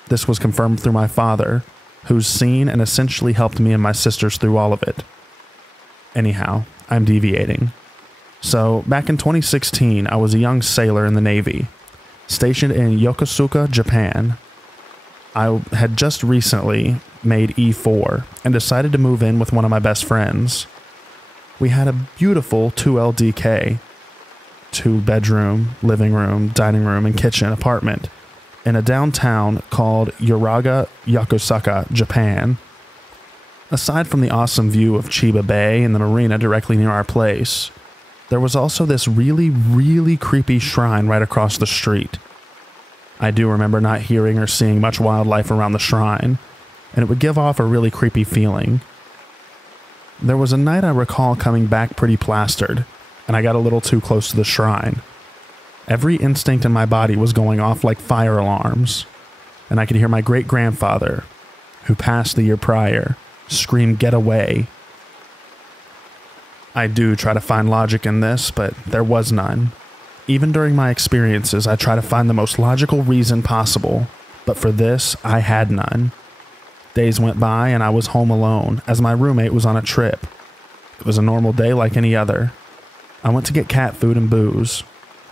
This was confirmed through my father, who's seen and essentially helped me and my sisters through all of it. Anyhow, I'm deviating. So, back in 2016, I was a young sailor in the Navy, stationed in Yokosuka, Japan. I had just recently made E4 and decided to move in with one of my best friends. We had a beautiful 2LDK, 2-bedroom, living room, dining room, and kitchen apartment in a downtown called Uraga, Yokosuka, Japan. Aside from the awesome view of Chiba Bay and the marina directly near our place, there was also this really creepy shrine right across the street. I do remember not hearing or seeing much wildlife around the shrine, and it would give off a really creepy feeling. There was a night I recall coming back pretty plastered, and I got a little too close to the shrine. Every instinct in my body was going off like fire alarms, and I could hear my great-grandfather, who passed the year prior, scream, "Get away." I do try to find logic in this, but there was none. Even during my experiences, I try to find the most logical reason possible, but for this, I had none. Days went by and I was home alone as my roommate was on a trip. It was a normal day like any other. I went to get cat food and booze.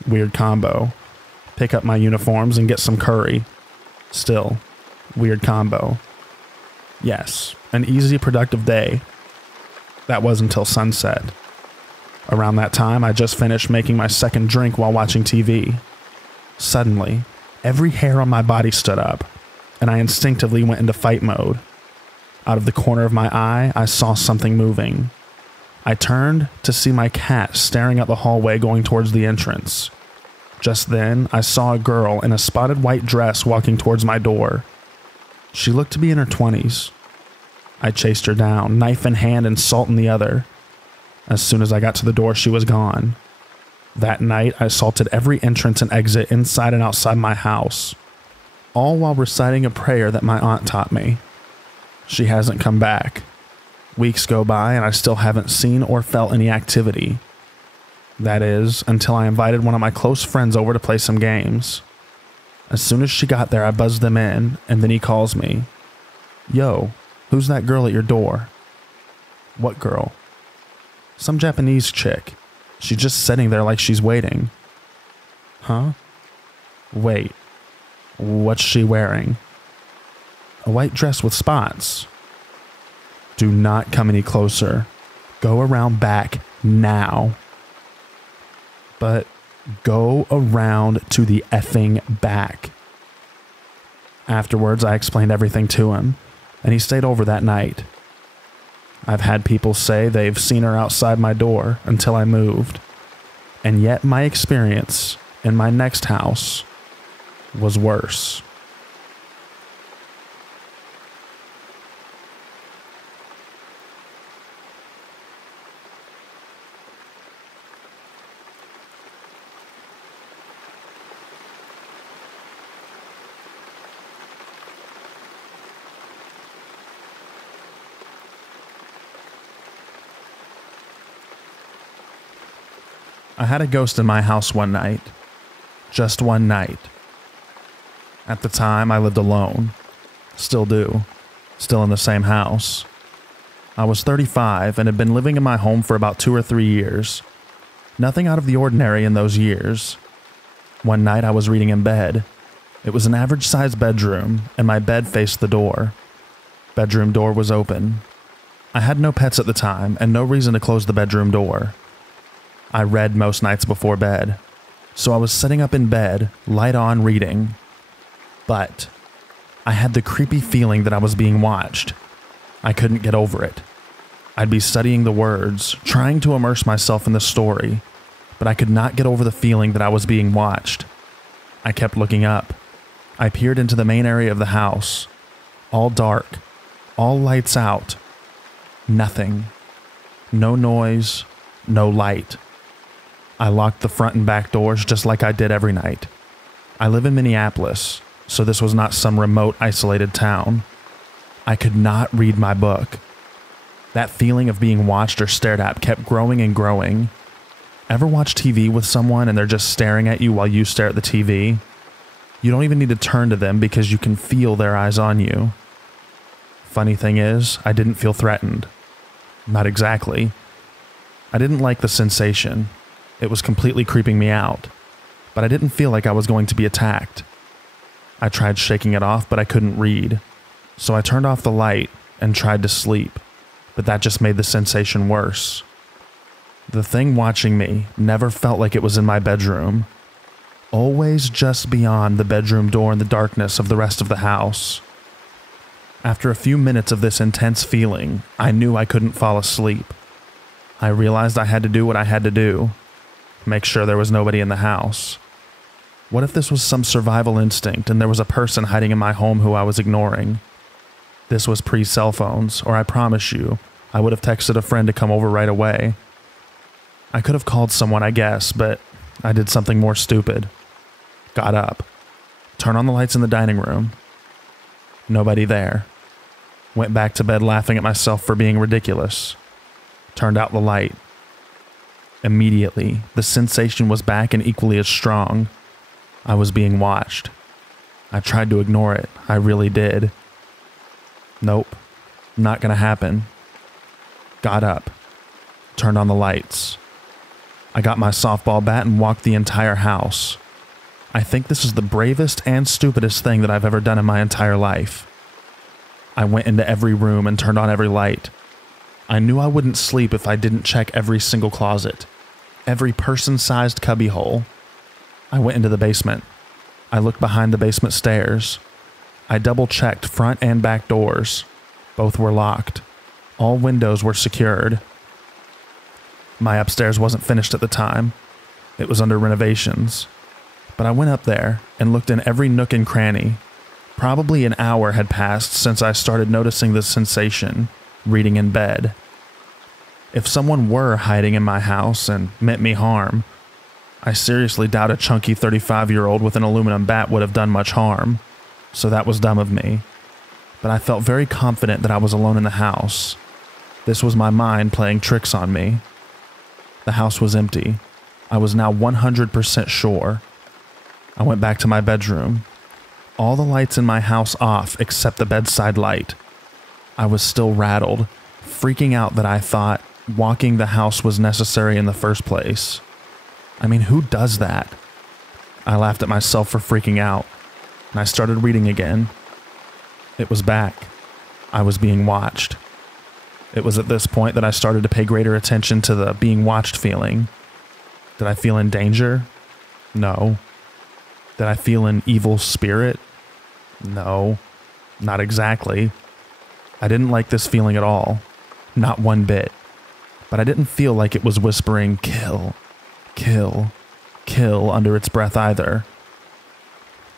Weird combo. Pick up my uniforms and get some curry. Still, weird combo. Yes, an easy, productive day. That was until sunset. Around that time, I just finished making my second drink while watching TV. Suddenly, every hair on my body stood up, and I instinctively went into fight mode. Out of the corner of my eye, I saw something moving. I turned to see my cat staring up the hallway going towards the entrance. Just then, I saw a girl in a spotted white dress walking towards my door. She looked to be in her 20s. I chased her down, knife in hand and salt in the other. As soon as I got to the door, she was gone. That night, I assaulted every entrance and exit inside and outside my house, all while reciting a prayer that my aunt taught me. She hasn't come back. Weeks go by and I still haven't seen or felt any activity. That is, until I invited one of my close friends over to play some games. As soon as she got there, I buzzed them in, and then he calls me. Yo, who's that girl at your door? What girl? Some Japanese chick. She's just sitting there like she's waiting. Huh? Wait. What's she wearing? A white dress with spots. Do not come any closer. Go around back now. But go around to the effing back. Afterwards, I explained everything to him, and he stayed over that night. I've had people say they've seen her outside my door until I moved, and yet my experience in my next house was worse. I had a ghost in my house one night. Just one night. At the time, I lived alone. Still do. Still in the same house. I was 35 and had been living in my home for about 2 or 3 years. Nothing out of the ordinary in those years. One night I was reading in bed. It was an average-sized bedroom, and my bed faced the door. Bedroom door was open. I had no pets at the time and no reason to close the bedroom door. I read most nights before bed, so I was sitting up in bed, light on, reading. But I had the creepy feeling that I was being watched. I couldn't get over it. I'd be studying the words, trying to immerse myself in the story, but I could not get over the feeling that I was being watched. I kept looking up. I peered into the main area of the house. All dark, all lights out. Nothing. No noise, no light. I locked the front and back doors just like I did every night. I live in Minneapolis, so this was not some remote, isolated town. I could not read my book. That feeling of being watched or stared at kept growing and growing. Ever watch TV with someone and they're just staring at you while you stare at the TV? You don't even need to turn to them because you can feel their eyes on you. Funny thing is, I didn't feel threatened. Not exactly. I didn't like the sensation. It was completely creeping me out, but I didn't feel like I was going to be attacked. I tried shaking it off, but I couldn't read, so I turned off the light and tried to sleep, but that just made the sensation worse. The thing watching me never felt like it was in my bedroom, always just beyond the bedroom door in the darkness of the rest of the house. After a few minutes of this intense feeling, I knew I couldn't fall asleep. I realized I had to do what I had to do. Make sure there was nobody in the house. What if this was some survival instinct and there was a person hiding in my home who I was ignoring? This was pre-cell phones, or I promise you, I would have texted a friend to come over right away. I could have called someone, I guess, but I did something more stupid. Got up. Turned on the lights in the dining room. Nobody there. Went back to bed laughing at myself for being ridiculous. Turned out the light. Immediately, the sensation was back and equally as strong. I was being watched. I tried to ignore it. I really did. Nope, not gonna happen. Got up, turned on the lights. I got my softball bat and walked the entire house. I think this is the bravest and stupidest thing that I've ever done in my entire life. I went into every room and turned on every light. I knew I wouldn't sleep if I didn't check every single closet, every person-sized cubbyhole. I went into the basement. I looked behind the basement stairs. I double-checked front and back doors. Both were locked. All windows were secured. My upstairs wasn't finished at the time. It was under renovations. But I went up there and looked in every nook and cranny. Probably an hour had passed since I started noticing this sensation, reading in bed. If someone were hiding in my house and meant me harm, I seriously doubt a chunky 35-year-old with an aluminum bat would have done much harm, so that was dumb of me. But I felt very confident that I was alone in the house. This was my mind playing tricks on me. The house was empty. I was now 100% sure. I went back to my bedroom. All the lights in my house off except the bedside light. I was still rattled, freaking out that I thought walking the house was necessary in the first place. I mean, who does that? I laughed at myself for freaking out, and I started reading again. It was back. I was being watched. It was at this point that I started to pay greater attention to the being watched feeling. Did I feel in danger? No. Did I feel an evil spirit? No, not exactly. I didn't like this feeling at all. Not one bit. But I didn't feel like it was whispering, "Kill, kill, kill," under its breath either.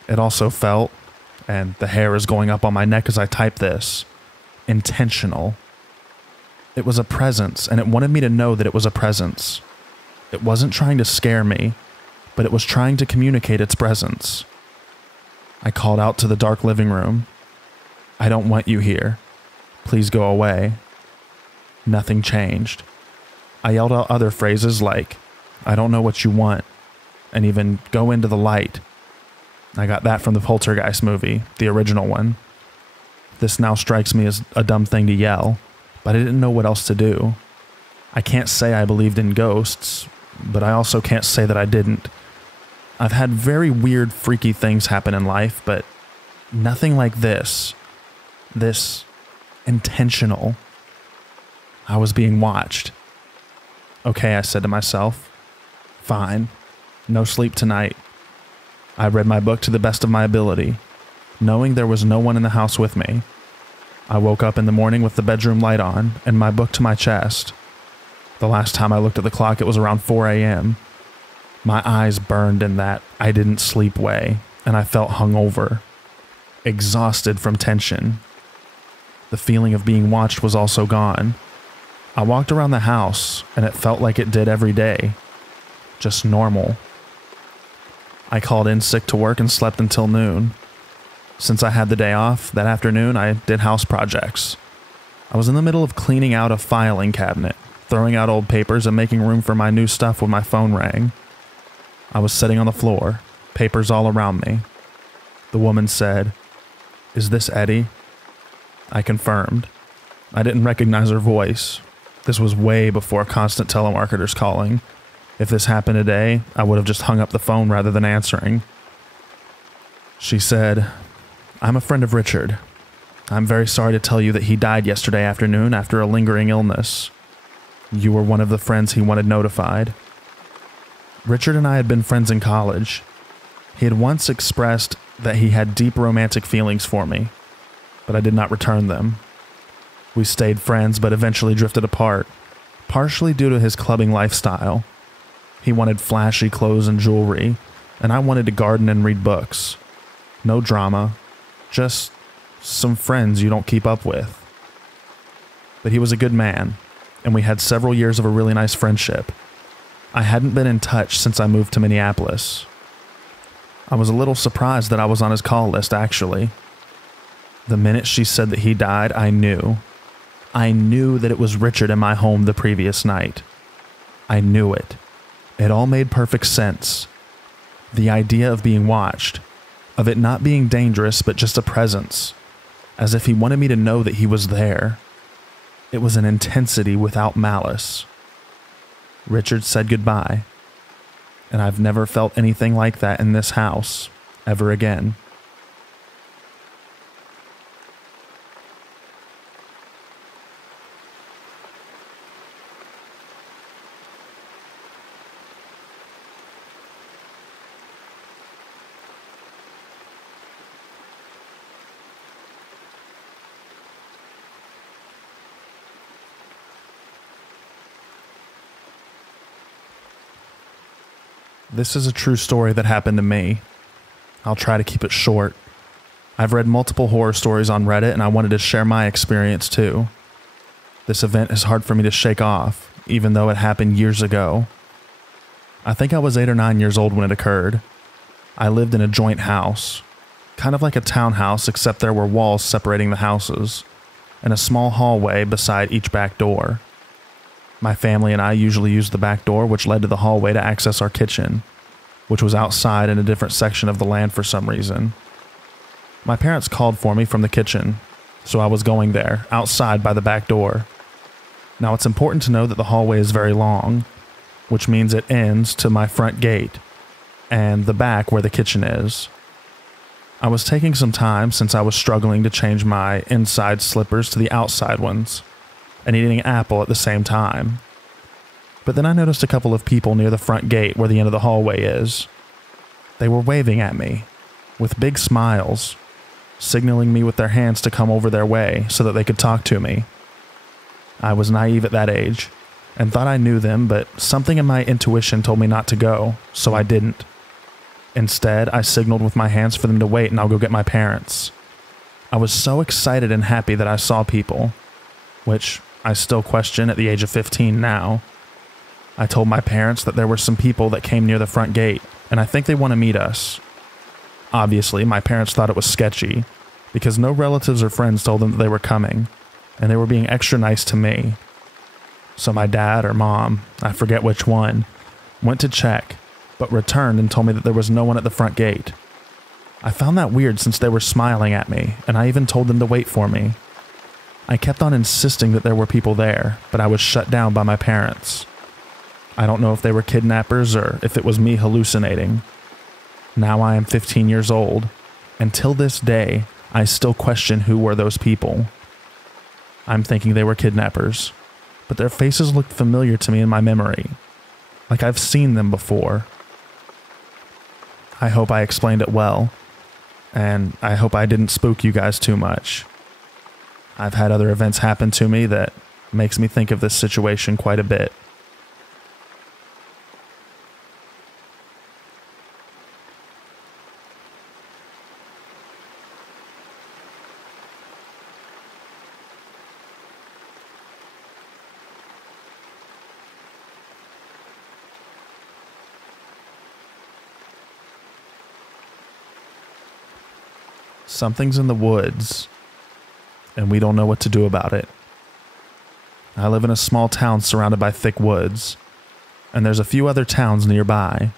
It also felt, and the hair is going up on my neck as I type this, intentional. It was a presence, and it wanted me to know that it was a presence. It wasn't trying to scare me, but it was trying to communicate its presence. I called out to the dark living room. "I don't want you here. Please go away." Nothing changed. I yelled out other phrases like, "I don't know what you want," and even "go into the light." I got that from the Poltergeist movie, the original one. This now strikes me as a dumb thing to yell, but I didn't know what else to do. I can't say I believed in ghosts, but I also can't say that I didn't. I've had very weird, freaky things happen in life, but nothing like this. This intentional. I was being watched. Okay, I said to myself. Fine. No sleep tonight. I read my book to the best of my ability, knowing there was no one in the house with me. I woke up in the morning with the bedroom light on and my book to my chest. The last time I looked at the clock, it was around 4 a.m. My eyes burned in that I didn't sleep way, and I felt hungover, exhausted from tension. The feeling of being watched was also gone. I walked around the house, and it felt like it did every day. Just normal. I called in sick to work and slept until noon. Since I had the day off, that afternoon I did house projects. I was in the middle of cleaning out a filing cabinet, throwing out old papers and making room for my new stuff when my phone rang. I was sitting on the floor, papers all around me. The woman said, "Is this Eddie?" I confirmed. I didn't recognize her voice. This was way before constant telemarketers calling. If this happened today, I would have just hung up the phone rather than answering. She said, "I'm a friend of Richard. I'm very sorry to tell you that he died yesterday afternoon after a lingering illness. You were one of the friends he wanted notified." Richard and I had been friends in college. He had once expressed that he had deep romantic feelings for me, but I did not return them. We stayed friends but eventually drifted apart, partially due to his clubbing lifestyle. He wanted flashy clothes and jewelry, and I wanted to garden and read books. No drama, just some friends you don't keep up with. But he was a good man, and we had several years of a really nice friendship. I hadn't been in touch since I moved to Minneapolis. I was a little surprised that I was on his call list, actually. The minute she said that he died, I knew. I knew that it was Richard in my home the previous night. I knew it. It all made perfect sense. The idea of being watched, of it not being dangerous but just a presence. as if he wanted me to know that he was there. It was an intensity without malice. Richard said goodbye, and I've never felt anything like that in this house ever again. This is a true story that happened to me. I'll try to keep it short. I've read multiple horror stories on Reddit, and I wanted to share my experience too. This event is hard for me to shake off, even though it happened years ago. I think I was 8 or 9 years old when it occurred. I lived in a joint house, kind of like a townhouse, except there were walls separating the houses, and a small hallway beside each back door. My family and I usually used the back door, which led to the hallway to access our kitchen, which was outside in a different section of the land for some reason. My parents called for me from the kitchen, so I was going there, outside by the back door. Now it's important to know that the hallway is very long, which means it ends to my front gate, and the back where the kitchen is. I was taking some time since I was struggling to change my inside slippers to the outside ones, and eating an apple at the same time. But then I noticed a couple of people near the front gate where the end of the hallway is. They were waving at me, with big smiles, signaling me with their hands to come over their way so that they could talk to me. I was naive at that age, and thought I knew them, but something in my intuition told me not to go, so I didn't. Instead, I signaled with my hands for them to wait and I'll go get my parents. I was so excited and happy that I saw people, which I still question at the age of 15 now. I told my parents that there were some people that came near the front gate, and I think they want to meet us. Obviously, my parents thought it was sketchy, because no relatives or friends told them that they were coming, and they were being extra nice to me. So my dad or mom, I forget which one, went to check, but returned and told me that there was no one at the front gate. I found that weird since they were smiling at me, and I even told them to wait for me. I kept on insisting that there were people there, but I was shut down by my parents. I don't know if they were kidnappers or if it was me hallucinating. Now I am 15 years old, and till this day, I still question who were those people. I'm thinking they were kidnappers, but their faces looked familiar to me in my memory, like I've seen them before. I hope I explained it well, and I hope I didn't spook you guys too much. I've had other events happen to me that makes me think of this situation quite a bit. Something's in the woods, and we don't know what to do about it. I live in a small town surrounded by thick woods, and there's a few other towns nearby.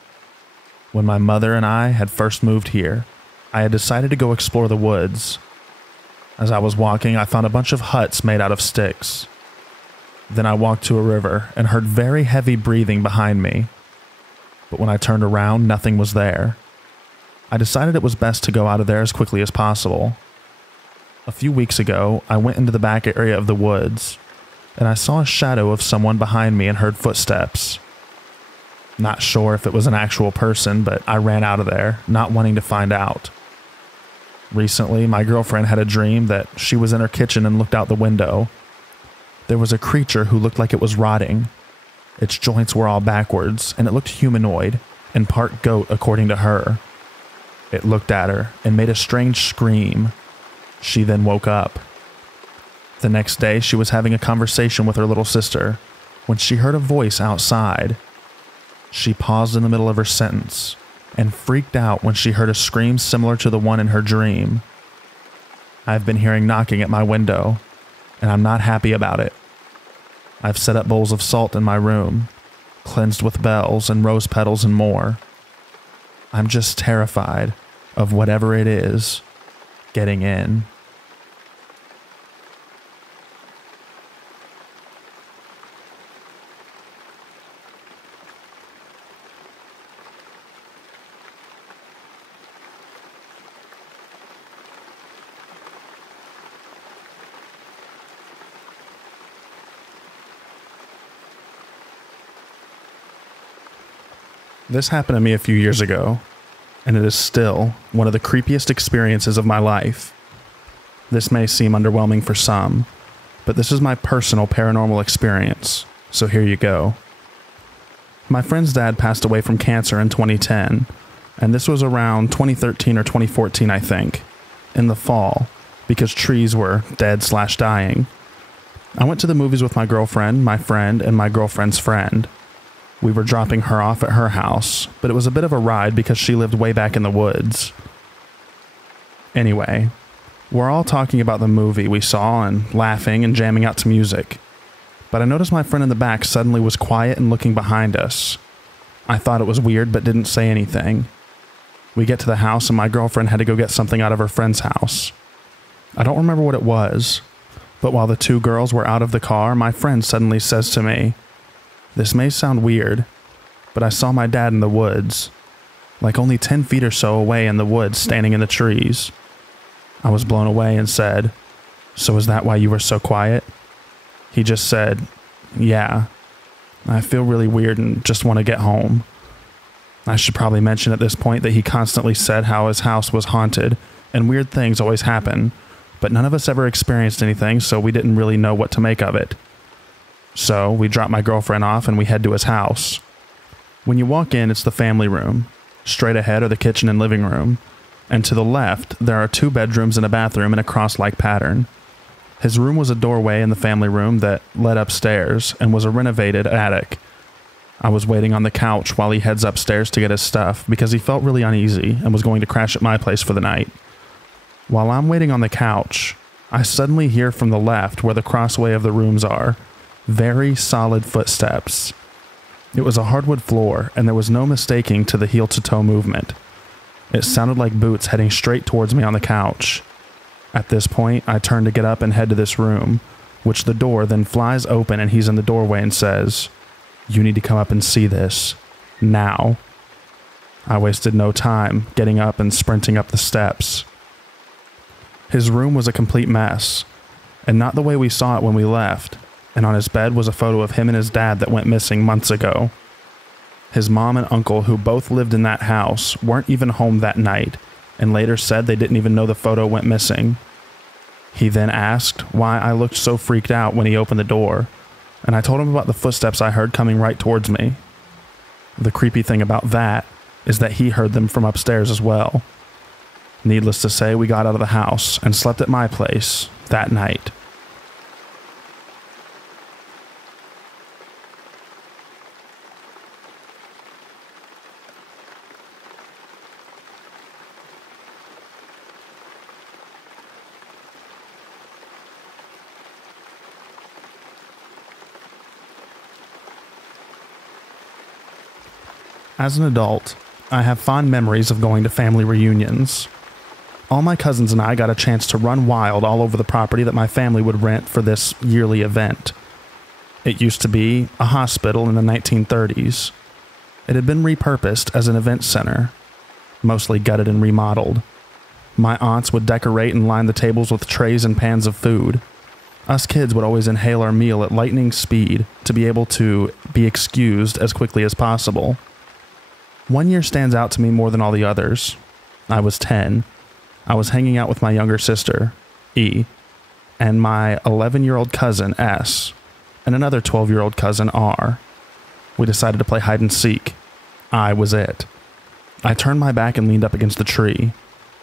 When my mother and I had first moved here, I had decided to go explore the woods. As I was walking, I found a bunch of huts made out of sticks. Then I walked to a river and heard very heavy breathing behind me. But when I turned around, nothing was there. I decided it was best to go out of there as quickly as possible. A few weeks ago, I went into the back area of the woods, and I saw a shadow of someone behind me and heard footsteps. Not sure if it was an actual person, but I ran out of there, not wanting to find out. Recently, my girlfriend had a dream that she was in her kitchen and looked out the window. There was a creature who looked like it was rotting. Its joints were all backwards, and it looked humanoid, and part goat according to her. It looked at her and made a strange scream. She then woke up. The next day, she was having a conversation with her little sister when she heard a voice outside. She paused in the middle of her sentence and freaked out when she heard a scream similar to the one in her dream. I've been hearing knocking at my window, and I'm not happy about it. I've set up bowls of salt in my room, cleansed with bells and rose petals and more. I'm just terrified of whatever it is getting in. This happened to me a few years ago, and it is still one of the creepiest experiences of my life. This may seem underwhelming for some, but this is my personal paranormal experience, so here you go. My friend's dad passed away from cancer in 2010, and this was around 2013 or 2014, I think, in the fall, because trees were dead/dying. I went to the movies with my girlfriend, my friend, and my girlfriend's friend. We were dropping her off at her house, but it was a bit of a ride because she lived way back in the woods. Anyway, we're all talking about the movie we saw and laughing and jamming out to music. But I noticed my friend in the back suddenly was quiet and looking behind us. I thought it was weird but didn't say anything. We get to the house and my girlfriend had to go get something out of her friend's house. I don't remember what it was, but while the two girls were out of the car, my friend suddenly says to me, "This may sound weird, but I saw my dad in the woods, like only 10 feet or so away in the woods standing in the trees." I was blown away and said, "So is that why you were so quiet?" He just said, "Yeah, I feel really weird and just want to get home." I should probably mention at this point that he constantly said how his house was haunted and weird things always happen, but none of us ever experienced anything, so we didn't really know what to make of it. So we drop my girlfriend off and we head to his house. When you walk in, it's the family room. Straight ahead are the kitchen and living room. And to the left, there are 2 bedrooms and a bathroom in a cross-like pattern. His room was a doorway in the family room that led upstairs and was a renovated attic. I was waiting on the couch while he heads upstairs to get his stuff because he felt really uneasy and was going to crash at my place for the night. While I'm waiting on the couch, I suddenly hear from the left, where the crossway of the rooms are, very solid footsteps. It was a hardwood floor, and there was no mistaking to the heel-to-toe movement. It sounded like boots heading straight towards me on the couch. At this point, I turn to get up and head to this room, which the door then flies open and he's in the doorway and says, "You need to come up and see this. Now." I wasted no time getting up and sprinting up the steps. His room was a complete mess, and not the way we saw it when we left, and on his bed was a photo of him and his dad that went missing months ago. His mom and uncle, who both lived in that house, weren't even home that night, and later said they didn't even know the photo went missing. He then asked why I looked so freaked out when he opened the door, and I told him about the footsteps I heard coming right towards me. The creepy thing about that is that he heard them from upstairs as well. Needless to say, we got out of the house and slept at my place that night. As an adult, I have fond memories of going to family reunions. All my cousins and I got a chance to run wild all over the property that my family would rent for this yearly event. It used to be a hospital in the 1930s. It had been repurposed as an event center, mostly gutted and remodeled. My aunts would decorate and line the tables with trays and pans of food. Us kids would always inhale our meal at lightning speed to be able to be excused as quickly as possible. One year stands out to me more than all the others. I was 10. I was hanging out with my younger sister, E, and my 11-year-old cousin, S, and another 12-year-old cousin, R. We decided to play hide and seek. I was it. I turned my back and leaned up against the tree.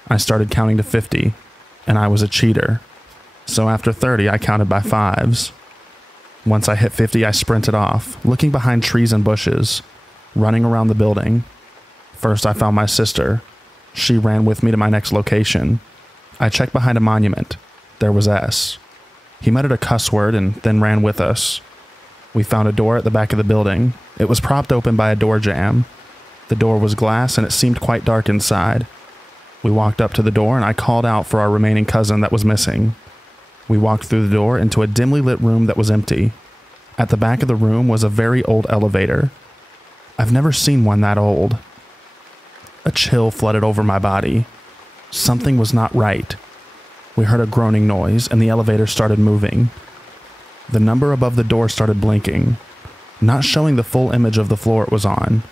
I started counting to 50, and I was a cheater. So after 30, I counted by 5s. Once I hit 50, I sprinted off, looking behind trees and bushes, running around the building. First, I found my sister. She ran with me to my next location. I checked behind a monument. There was S. He muttered a cuss word and then ran with us. We found a door at the back of the building. It was propped open by a door jamb. The door was glass and it seemed quite dark inside. We walked up to the door and I called out for our remaining cousin that was missing. We walked through the door into a dimly lit room that was empty. At the back of the room was a very old elevator. I've never seen one that old. A chill flooded over my body. Something was not right. We heard a groaning noise and the elevator started moving. The number above the door started blinking, not showing the full image of the floor it was on.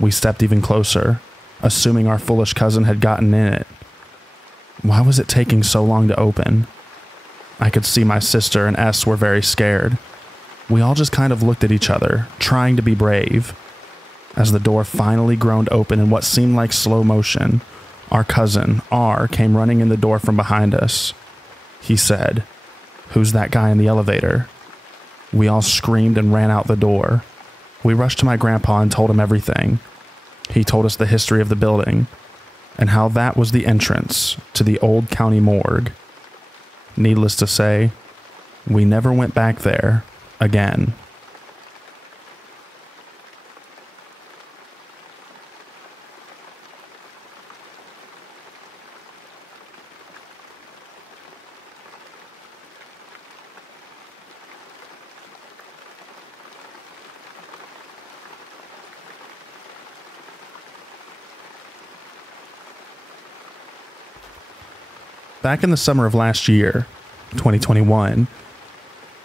We stepped even closer, assuming our foolish cousin had gotten in it. Why was it taking so long to open? I could see my sister and S were very scared. We all just kind of looked at each other, trying to be brave. As the door finally groaned open in what seemed like slow motion, our cousin, R, came running in the door from behind us. He said, "Who's that guy in the elevator?" We all screamed and ran out the door. We rushed to my grandpa and told him everything. He told us the history of the building and how that was the entrance to the old county morgue. Needless to say, we never went back there again. Back in the summer of last year, 2021,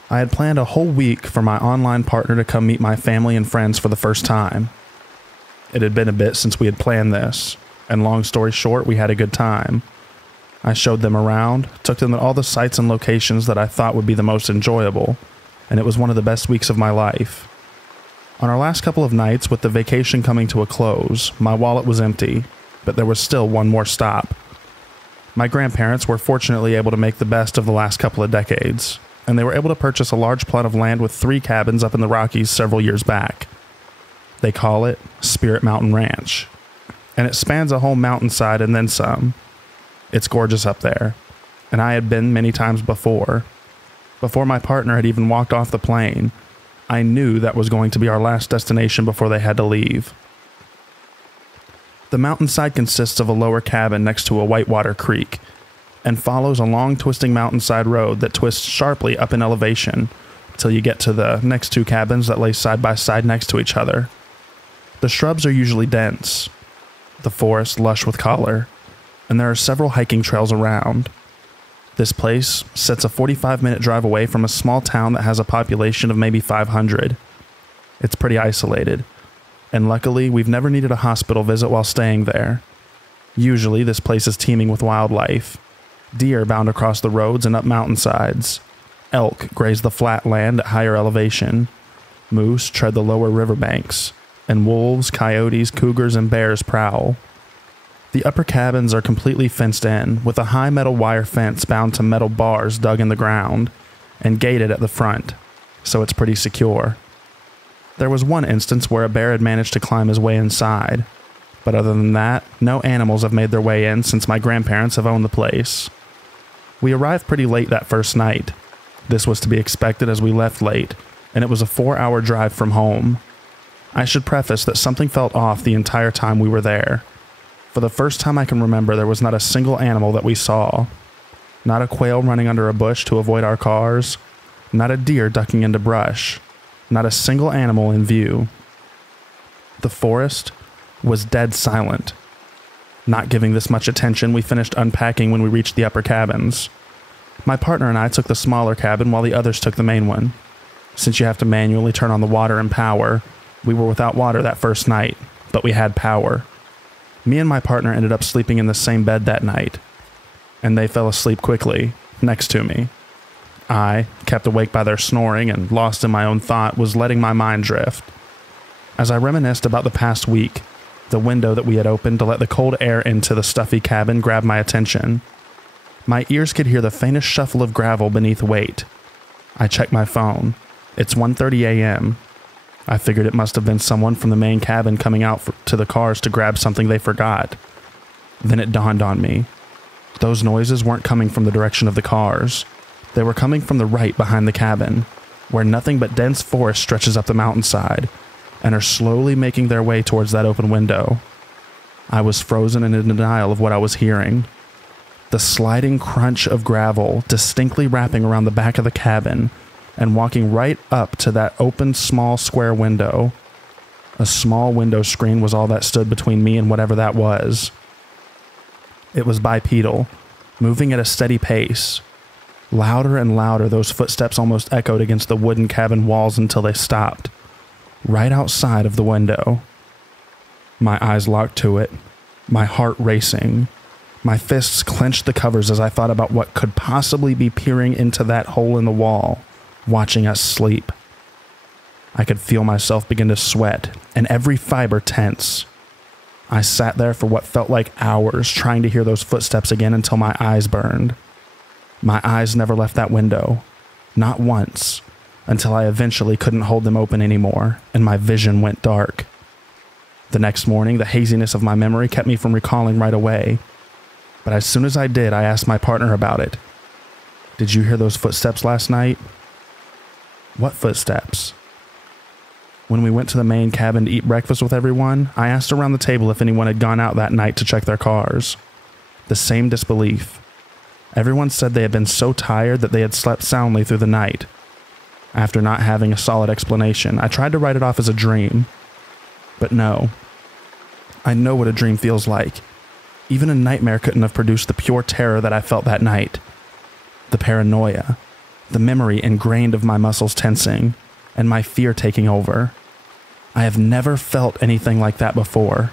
I had planned a whole week for my online partner to come meet my family and friends for the first time. It had been a bit since we had planned this, and long story short, we had a good time. I showed them around, took them to all the sites and locations that I thought would be the most enjoyable, and it was one of the best weeks of my life. On our last couple of nights, with the vacation coming to a close, my wallet was empty, but there was still one more stop. My grandparents were fortunately able to make the best of the last couple of decades, and they were able to purchase a large plot of land with 3 cabins up in the Rockies several years back. They call it Spirit Mountain Ranch, and it spans a whole mountainside and then some. It's gorgeous up there, and I had been many times before. Before my partner had even walked off the plane, I knew that was going to be our last destination before they had to leave. The mountainside consists of a lower cabin next to a whitewater creek and follows a long twisting mountainside road that twists sharply up in elevation till you get to the next 2 cabins that lay side by side next to each other. The shrubs are usually dense, the forest lush with color, and there are several hiking trails around. This place sits a 45-minute drive away from a small town that has a population of maybe 500. It's pretty isolated, and luckily we've never needed a hospital visit while staying there. Usually this place is teeming with wildlife. Deer bound across the roads and up mountainsides. Elk graze the flat land at higher elevation. Moose tread the lower riverbanks, and wolves, coyotes, cougars, and bears prowl. The upper cabins are completely fenced in, with a high metal wire fence bound to metal bars dug in the ground, and gated at the front, so it's pretty secure. There was one instance where a bear had managed to climb his way inside, but other than that, no animals have made their way in since my grandparents have owned the place. We arrived pretty late that first night. This was to be expected as we left late, and it was a 4-hour drive from home. I should preface that something felt off the entire time we were there. For the first time I can remember, there was not a single animal that we saw. Not a quail running under a bush to avoid our cars. Not a deer ducking into brush. Not a single animal in view. The forest was dead silent. Not giving this much attention, we finished unpacking when we reached the upper cabins. My partner and I took the smaller cabin while the others took the main one. Since you have to manually turn on the water and power, we were without water that first night, but we had power. Me and my partner ended up sleeping in the same bed that night, and they fell asleep quickly, next to me. I, kept awake by their snoring and lost in my own thought, was letting my mind drift. As I reminisced about the past week, the window that we had opened to let the cold air into the stuffy cabin grabbed my attention. My ears could hear the faintest shuffle of gravel beneath weight. I checked my phone. It's 1:30 a.m. I figured it must have been someone from the main cabin coming out to the cars to grab something they forgot. Then it dawned on me. Those noises weren't coming from the direction of the cars. They were coming from the right behind the cabin, where nothing but dense forest stretches up the mountainside, and are slowly making their way towards that open window. I was frozen and in denial of what I was hearing. The sliding crunch of gravel distinctly wrapping around the back of the cabin and walking right up to that open small square window. A small window screen was all that stood between me and whatever that was. It was bipedal, moving at a steady pace. Louder and louder, those footsteps almost echoed against the wooden cabin walls until they stopped, right outside of the window. My eyes locked to it, my heart racing. My fists clenched the covers as I thought about what could possibly be peering into that hole in the wall, watching us sleep. I could feel myself begin to sweat, and every fiber tense. I sat there for what felt like hours, trying to hear those footsteps again until my eyes burned. My eyes never left that window, not once, until I eventually couldn't hold them open anymore, and my vision went dark. The next morning, the haziness of my memory kept me from recalling right away. But as soon as I did, I asked my partner about it. "Did you hear those footsteps last night?" "What footsteps?" "When we went to the main cabin to eat breakfast with everyone, I asked around the table if anyone had gone out that night to check their cars. The same disbelief. Everyone said they had been so tired that they had slept soundly through the night. After not having a solid explanation, I tried to write it off as a dream. But no. I know what a dream feels like. Even a nightmare couldn't have produced the pure terror that I felt that night. The paranoia, the memory ingrained of my muscles tensing, and my fear taking over. I have never felt anything like that before.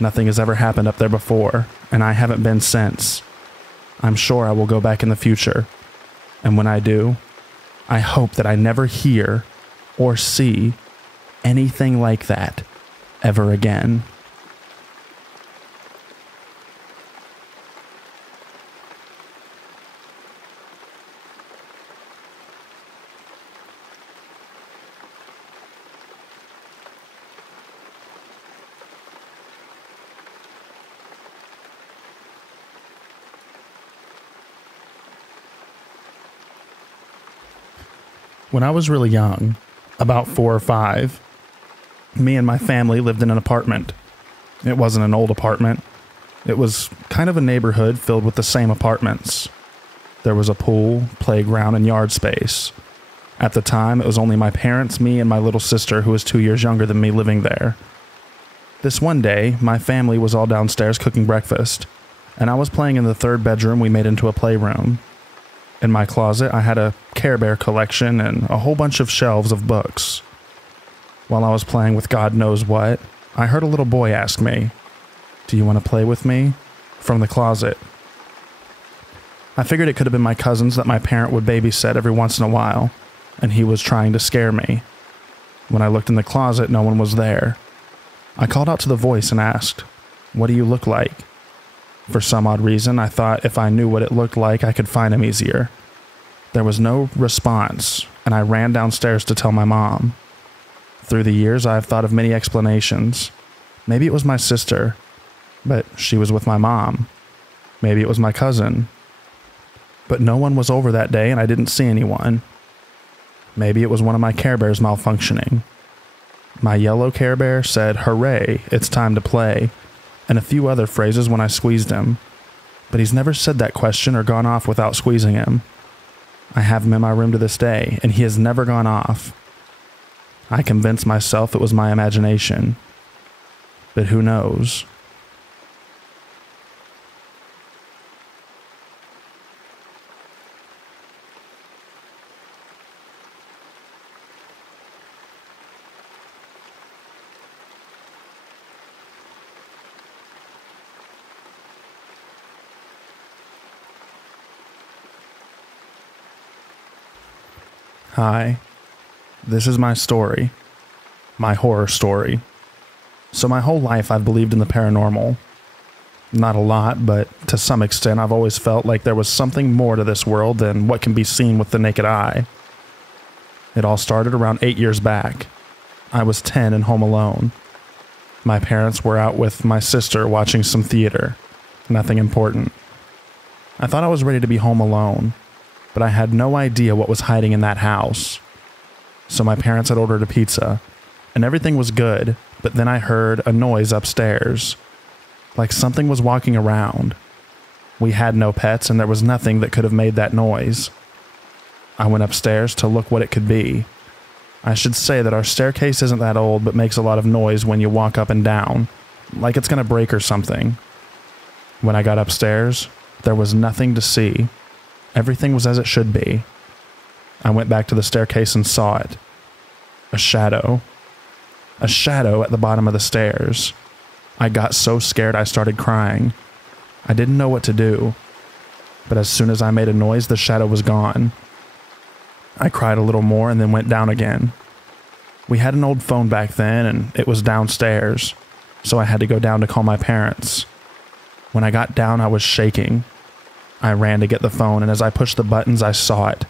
Nothing has ever happened up there before, and I haven't been since. I'm sure I will go back in the future, and when I do, I hope that I never hear or see anything like that ever again." When I was really young, about 4 or 5, me and my family lived in an apartment. It wasn't an old apartment. It was kind of a neighborhood filled with the same apartments. There was a pool, playground, and yard space. At the time, it was only my parents, me, and my little sister, who was 2 years younger than me, living there. This one day, my family was all downstairs cooking breakfast, and I was playing in the third bedroom we made into a playroom. In my closet, I had a Care Bear collection and a whole bunch of shelves of books. While I was playing with God knows what, I heard a little boy ask me, "Do you want to play with me?" from the closet. I figured it could have been my cousins that my parent would babysit every once in a while, and he was trying to scare me. When I looked in the closet, no one was there. I called out to the voice and asked, "What do you look like?" For some odd reason, I thought if I knew what it looked like, I could find him easier. There was no response, and I ran downstairs to tell my mom. Through the years, I have thought of many explanations. Maybe it was my sister, but she was with my mom. Maybe it was my cousin. But no one was over that day, and I didn't see anyone. Maybe it was one of my Care Bears malfunctioning. My yellow Care Bear said, "Hooray, it's time to play," and a few other phrases when I squeezed him. But he's never said that question or gone off without squeezing him. I have him in my room to this day, and he has never gone off. I convinced myself it was my imagination. But who knows? Hi, this is my story, my horror story. So my whole life I've believed in the paranormal. Not a lot, but to some extent I've always felt like there was something more to this world than what can be seen with the naked eye. It all started around 8 years back. I was 10 and home alone. My parents were out with my sister watching some theater. Nothing important. I thought I was ready to be home alone, but I had no idea what was hiding in that house. So my parents had ordered a pizza, and everything was good, but then I heard a noise upstairs. Like something was walking around. We had no pets, and there was nothing that could have made that noise. I went upstairs to look what it could be. I should say that our staircase isn't that old, but makes a lot of noise when you walk up and down, like it's gonna break or something. When I got upstairs, there was nothing to see. Everything was as it should be. I went back to the staircase and saw it. A shadow. a shadow at the bottom of the stairs. I got so scared I started crying. I didn't know what to do, but as soon as I made a noise, the shadow was gone. I cried a little more and then went down again. We had an old phone back then and it was downstairs, so I had to go down to call my parents. When I got down, I was shaking. I ran to get the phone, and as I pushed the buttons, I saw it.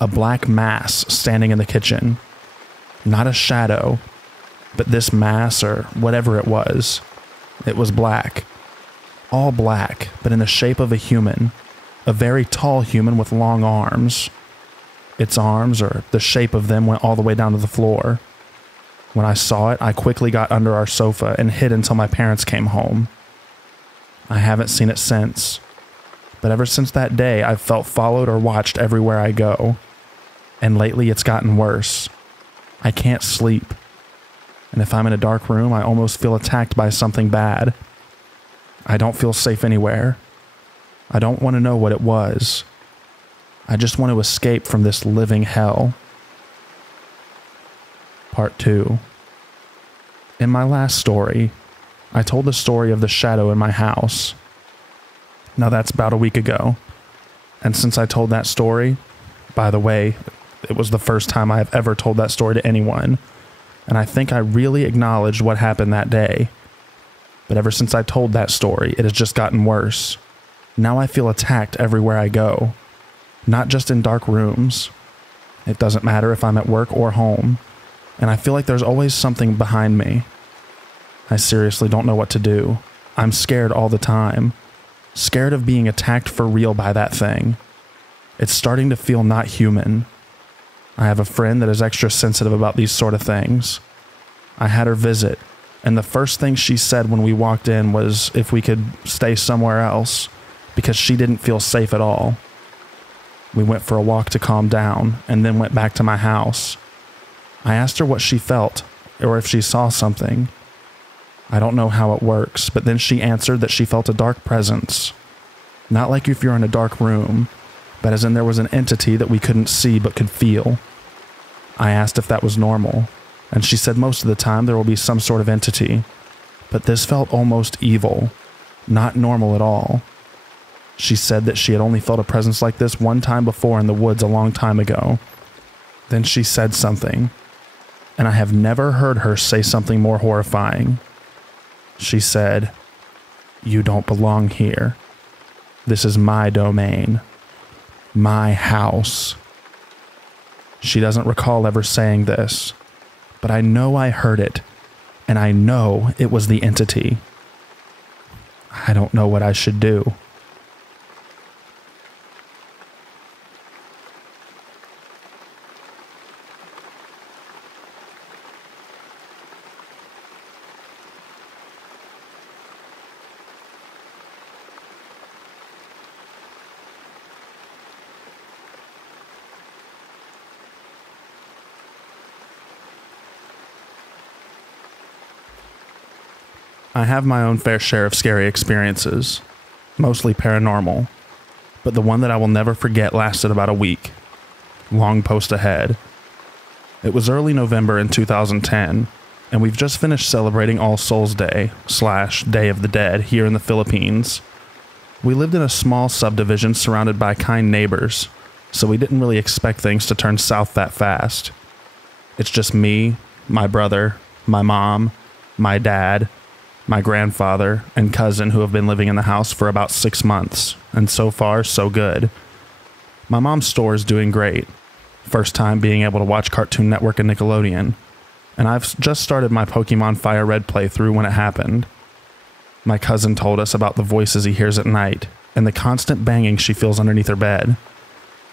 A black mass standing in the kitchen. Not a shadow, but this mass, or whatever it was black. All black, but in the shape of a human. A very tall human with long arms. Its arms, or the shape of them, went all the way down to the floor. When I saw it, I quickly got under our sofa and hid until my parents came home. I haven't seen it since, but ever since that day, I've felt followed or watched everywhere I go. And lately, it's gotten worse. I can't sleep. And if I'm in a dark room, I almost feel attacked by something bad. I don't feel safe anywhere. I don't want to know what it was. I just want to escape from this living hell. Part 2. In my last story, I told the story of the shadow in my house. Now that's about a week ago. And since I told that story, by the way, it was the first time I have ever told that story to anyone, and I think I really acknowledged what happened that day. But ever since I told that story, it has just gotten worse. Now I feel attacked everywhere I go. Not just in dark rooms. It doesn't matter if I'm at work or home. And I feel like there's always something behind me. I seriously don't know what to do. I'm scared all the time. Scared of being attacked for real by that thing. It's starting to feel not human. I have a friend that is extra sensitive about these sort of things. I had her visit, and the first thing she said when we walked in was if we could stay somewhere else, because she didn't feel safe at all. We went for a walk to calm down, and then went back to my house. I asked her what she felt, or if she saw something. I don't know how it works, but then she answered that she felt a dark presence. Not like if you're in a dark room, but as in there was an entity that we couldn't see but could feel. I asked if that was normal, and she said most of the time there will be some sort of entity, but this felt almost evil, not normal at all. She said that she had only felt a presence like this one time before in the woods a long time ago. Then she said something, and I have never heard her say something more horrifying. She said, "You don't belong here. This is my domain. My house." She doesn't recall ever saying this, but I know I heard it, and I know it was the entity. I don't know what I should do. I have my own fair share of scary experiences, mostly paranormal, but the one that I will never forget lasted about a week. Long post ahead. It was early November in 2010, and we've just finished celebrating All Souls Day / Day of the Dead here in the Philippines. We lived in a small subdivision surrounded by kind neighbors, so we didn't really expect things to turn south that fast. It's just me, my brother, my mom, my dad, my grandfather, and cousin who have been living in the house for about 6 months, and so far, so good. My mom's store is doing great. First time being able to watch Cartoon Network and Nickelodeon, and I've just started my Pokemon Fire Red playthrough when it happened. My cousin told us about the voices he hears at night, and the constant banging she feels underneath her bed.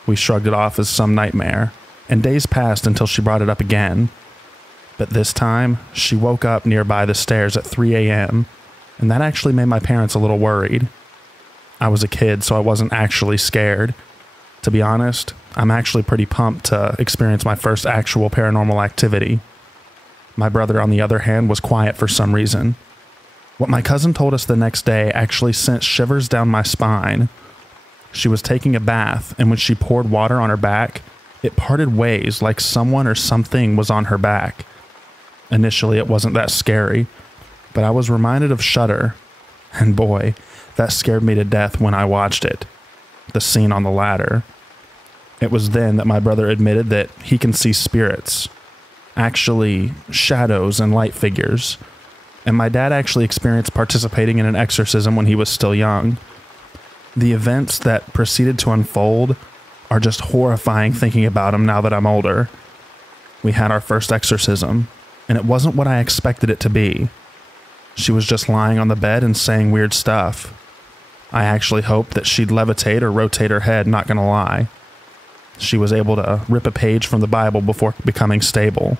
We shrugged it off as some nightmare, and days passed until she brought it up again. But this time, she woke up nearby the stairs at 3 a.m., and that actually made my parents a little worried. I was a kid, so I wasn't actually scared. To be honest, I'm actually pretty pumped to experience my first actual paranormal activity. My brother, on the other hand, was quiet for some reason. What my cousin told us the next day actually sent shivers down my spine. She was taking a bath, and when she poured water on her back, it parted ways like someone or something was on her back. Initially, it wasn't that scary, but I was reminded of Shudder, and boy, that scared me to death when I watched it. The scene on the ladder. It was then that my brother admitted that he can see spirits, actually shadows and light figures, and my dad actually experienced participating in an exorcism when he was still young. The events that proceeded to unfold are just horrifying thinking about them now that I'm older. We had our first exorcism, and it wasn't what I expected it to be. She was just lying on the bed and saying weird stuff. I actually hoped that she'd levitate or rotate her head, not gonna lie. She was able to rip a page from the Bible before becoming stable.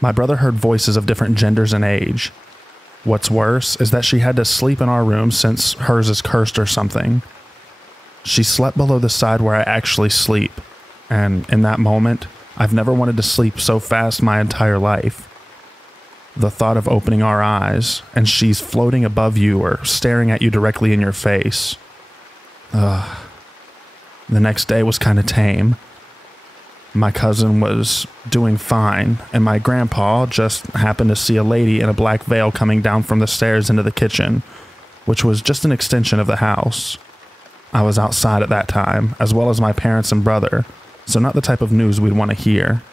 My brother heard voices of different genders and age. What's worse is that she had to sleep in our room since hers is cursed or something. She slept below the side where I actually sleep, and in that moment, I've never wanted to sleep so fast my entire life. The thought of opening our eyes and she's floating above you or staring at you directly in your face. Ugh. The next day was kind of tame. My cousin was doing fine, and my grandpa just happened to see a lady in a black veil coming down from the stairs into the kitchen, which was just an extension of the house. I was outside at that time, as well as my parents and brother, so not the type of news we'd want to hear.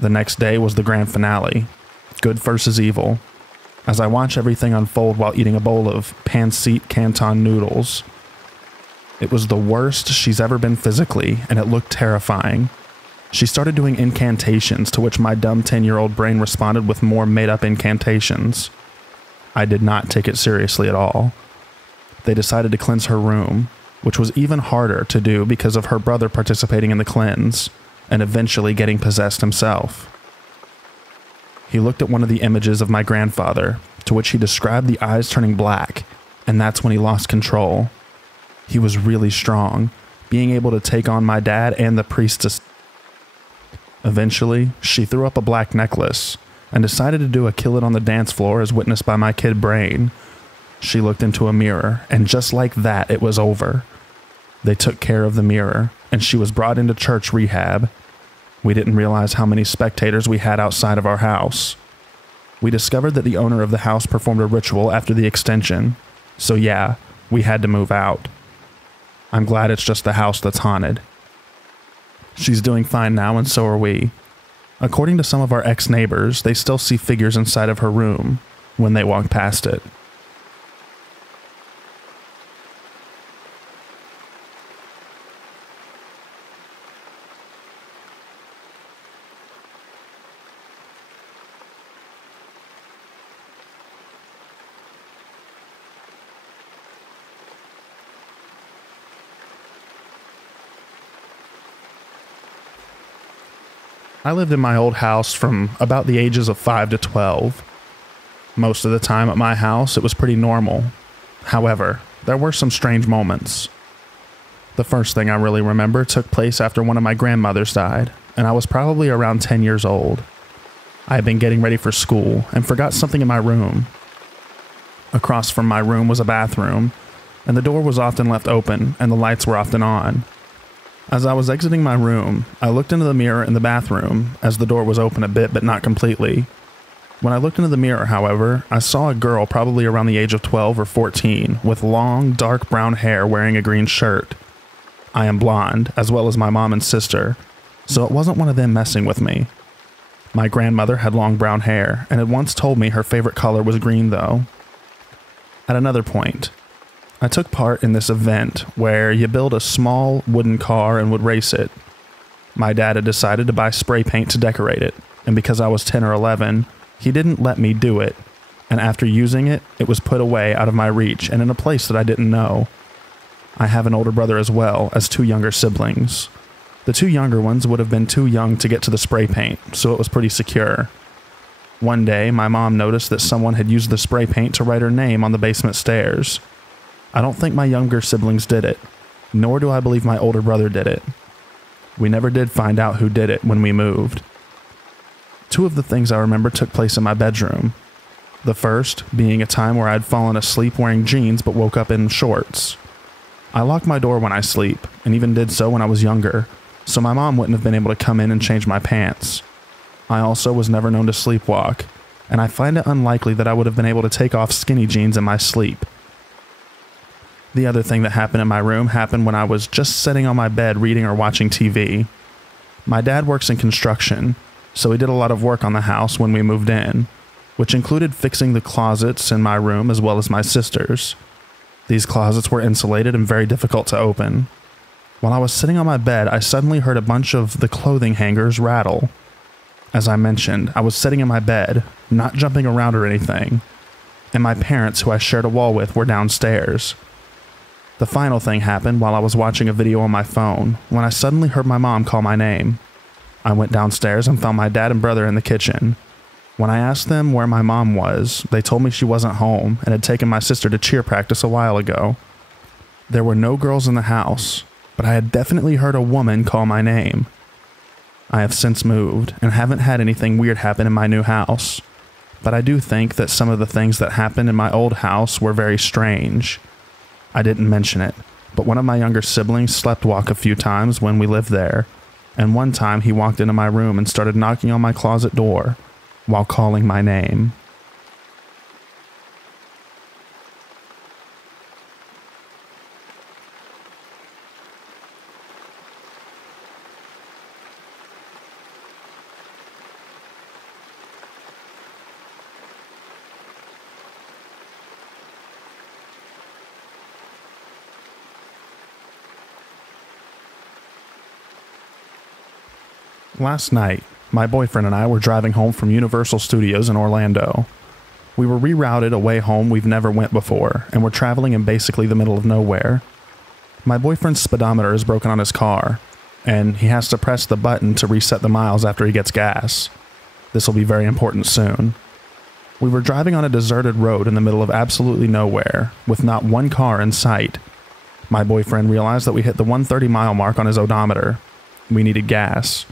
The next day was the grand finale, good versus evil, as I watch everything unfold while eating a bowl of pancit canton noodles. It was the worst she's ever been physically, and it looked terrifying. She started doing incantations, to which my dumb 10-year-old brain responded with more made-up incantations. I did not take it seriously at all. They decided to cleanse her room, which was even harder to do because of her brother participating in the cleanse, and eventually getting possessed himself. He looked at one of the images of my grandfather, to which he described the eyes turning black, and that's when he lost control. He was really strong, being able to take on my dad and the priestess. Eventually, she threw up a black necklace and decided to do a kill it on the dance floor as witnessed by my kid brain. She looked into a mirror, and just like that, it was over. They took care of the mirror, and she was brought into church rehab. We didn't realize how many spectators we had outside of our house. We discovered that the owner of the house performed a ritual after the extension, so yeah, we had to move out. I'm glad it's just the house that's haunted. She's doing fine now, and so are we. According to some of our ex-neighbors, they still see figures inside of her room when they walk past it. I lived in my old house from about the ages of 5 to 12. Most of the time at my house, it was pretty normal. However, there were some strange moments. The first thing I really remember took place after one of my grandmothers died, and I was probably around 10 years old. I had been getting ready for school and forgot something in my room. Across from my room was a bathroom, and the door was often left open and the lights were often on. As I was exiting my room, I looked into the mirror in the bathroom, as the door was open a bit but not completely. When I looked into the mirror, however, I saw a girl probably around the age of 12 or 14, with long, dark brown hair wearing a green shirt. I am blonde, as well as my mom and sister, so it wasn't one of them messing with me. My grandmother had long brown hair, and had once told me her favorite color was green though. At another point, I took part in this event where you build a small wooden car and would race it. My dad had decided to buy spray paint to decorate it, and because I was 10 or 11, he didn't let me do it, and after using it, it was put away out of my reach and in a place that I didn't know. I have an older brother as well as 2 younger siblings. The 2 younger ones would have been too young to get to the spray paint, so it was pretty secure. One day, my mom noticed that someone had used the spray paint to write her name on the basement stairs. I don't think my younger siblings did it, nor do I believe my older brother did it. We never did find out who did it when we moved. 2 of the things I remember took place in my bedroom. The first being a time where I'd fallen asleep wearing jeans but woke up in shorts. I lock my door when I sleep, and even did so when I was younger, so my mom wouldn't have been able to come in and change my pants. I also was never known to sleepwalk, and I find it unlikely that I would have been able to take off skinny jeans in my sleep. The other thing that happened in my room happened when I was just sitting on my bed reading or watching TV. My dad works in construction, so he did a lot of work on the house when we moved in, which included fixing the closets in my room as well as my sister's. These closets were insulated and very difficult to open. While I was sitting on my bed, I suddenly heard a bunch of the clothing hangers rattle. As I mentioned, I was sitting in my bed, not jumping around or anything, and my parents, who I shared a wall with, were downstairs. The final thing happened while I was watching a video on my phone, when I suddenly heard my mom call my name. I went downstairs and found my dad and brother in the kitchen. When I asked them where my mom was, they told me she wasn't home and had taken my sister to cheer practice a while ago. There were no girls in the house, but I had definitely heard a woman call my name. I have since moved and haven't had anything weird happen in my new house, but I do think that some of the things that happened in my old house were very strange. I didn't mention it, but one of my younger siblings sleptwalked a few times when we lived there, and one time he walked into my room and started knocking on my closet door while calling my name. Last night, my boyfriend and I were driving home from Universal Studios in Orlando. We were rerouted away home we've never went before, and we're traveling in basically the middle of nowhere. My boyfriend's speedometer is broken on his car, and he has to press the button to reset the miles after he gets gas. This will be very important soon. We were driving on a deserted road in the middle of absolutely nowhere, with not one car in sight. My boyfriend realized that we hit the 130-mile mark on his odometer. We needed gas,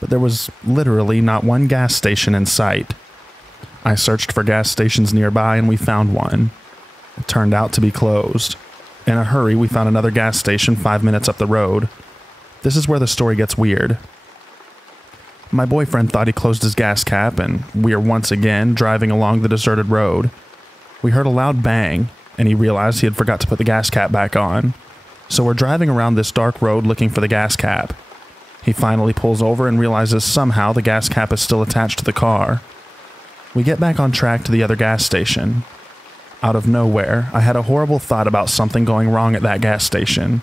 but there was literally not one gas station in sight. I searched for gas stations nearby and we found one. It turned out to be closed. In a hurry, we found another gas station 5 minutes up the road. This is where the story gets weird. My boyfriend thought he closed his gas cap, and we are once again driving along the deserted road. We heard a loud bang, and he realized he had forgot to put the gas cap back on. So we're driving around this dark road looking for the gas cap. He finally pulls over and realizes somehow the gas cap is still attached to the car. We get back on track to the other gas station. Out of nowhere, I had a horrible thought about something going wrong at that gas station.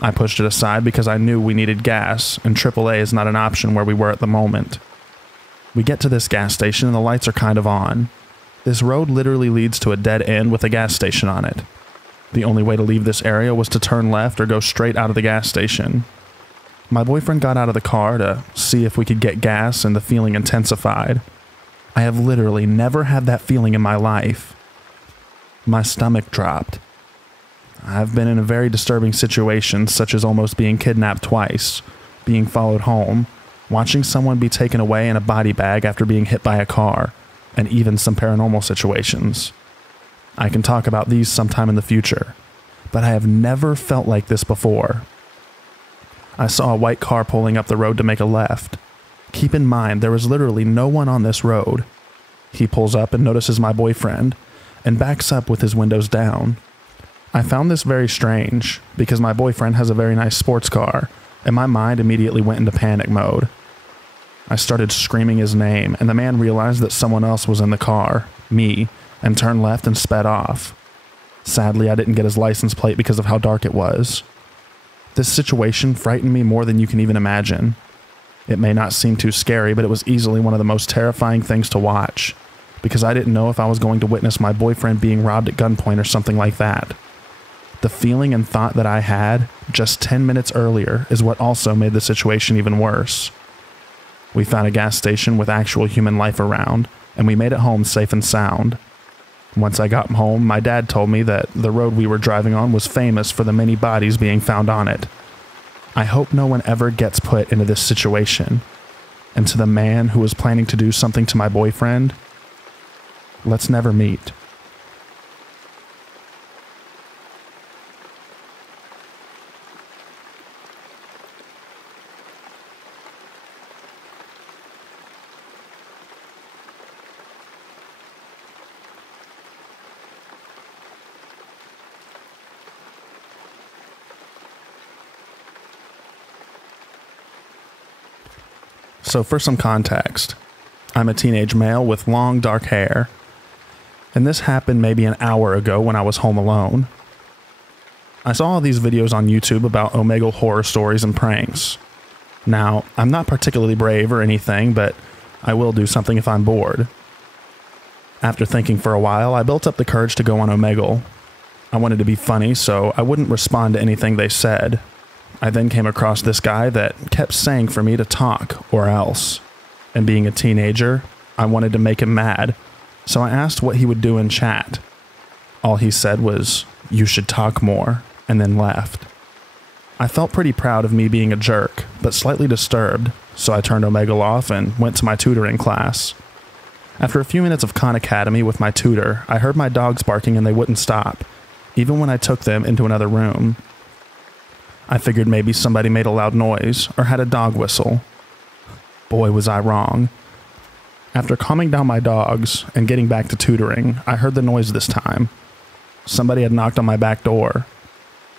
I pushed it aside because I knew we needed gas, and AAA is not an option where we were at the moment. We get to this gas station and the lights are kind of on. This road literally leads to a dead end with a gas station on it. The only way to leave this area was to turn left or go straight out of the gas station. My boyfriend got out of the car to see if we could get gas, and the feeling intensified. I have literally never had that feeling in my life. My stomach dropped. I've been in a very disturbing situation, such as almost being kidnapped twice, being followed home, watching someone be taken away in a body bag after being hit by a car, and even some paranormal situations. I can talk about these sometime in the future, but I have never felt like this before. I saw a white car pulling up the road to make a left. Keep in mind, there was literally no one on this road. He pulls up and notices my boyfriend, and backs up with his windows down. I found this very strange, because my boyfriend has a very nice sports car, and my mind immediately went into panic mode. I started screaming his name, and the man realized that someone else was in the car, me, and turned left and sped off. Sadly, I didn't get his license plate because of how dark it was. This situation frightened me more than you can even imagine. It may not seem too scary, but it was easily one of the most terrifying things to watch, because I didn't know if I was going to witness my boyfriend being robbed at gunpoint or something like that. The feeling and thought that I had just 10 minutes earlier is what also made the situation even worse. We found a gas station with actual human life around, and we made it home safe and sound. Once I got home, my dad told me that the road we were driving on was famous for the many bodies being found on it. I hope no one ever gets put into this situation. And to the man who was planning to do something to my boyfriend, let's never meet. So for some context, I'm a teenage male with long dark hair, and this happened maybe an hour ago when I was home alone. I saw all these videos on YouTube about Omegle horror stories and pranks. Now, I'm not particularly brave or anything, but I will do something if I'm bored. After thinking for a while, I built up the courage to go on Omegle. I wanted to be funny, so I wouldn't respond to anything they said. I then came across this guy that kept saying for me to talk or else. And being a teenager, I wanted to make him mad, so I asked what he would do in chat. All he said was, "You should talk more," and then left. I felt pretty proud of me being a jerk, but slightly disturbed, so I turned Omegle off and went to my tutoring class. After a few minutes of Khan Academy with my tutor, I heard my dogs barking and they wouldn't stop, even when I took them into another room. I figured maybe somebody made a loud noise or had a dog whistle. Boy, was I wrong. After calming down my dogs and getting back to tutoring, I heard the noise this time. Somebody had knocked on my back door.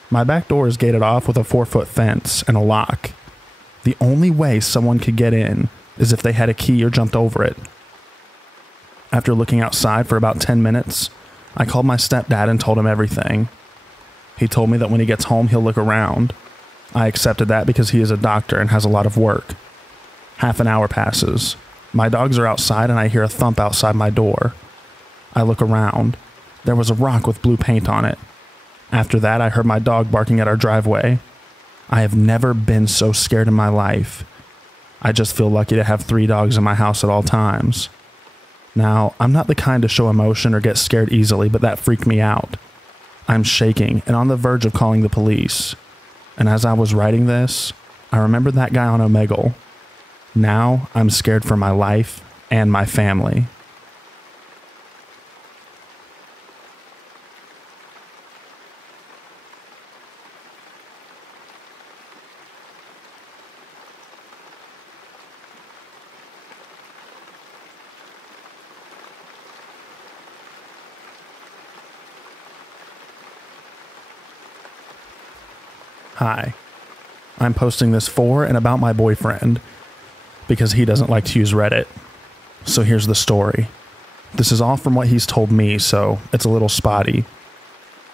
My back door is gated off with a 4-foot fence and a lock. The only way someone could get in is if they had a key or jumped over it. After looking outside for about 10 minutes, I called my stepdad and told him everything. He told me that when he gets home, he'll look around. I accepted that because he is a doctor and has a lot of work. Half an hour passes. My dogs are outside and I hear a thump outside my door. I look around. There was a rock with blue paint on it. After that, I heard my dog barking at our driveway. I have never been so scared in my life. I just feel lucky to have 3 dogs in my house at all times. Now, I'm not the kind to show emotion or get scared easily, but that freaked me out. I'm shaking and on the verge of calling the police. And as I was writing this, I remembered that guy on Omegle. Now, I'm scared for my life and my family. Hi. I'm posting this for and about my boyfriend because he doesn't like to use Reddit. So here's the story. This is all from what he's told me, so it's a little spotty.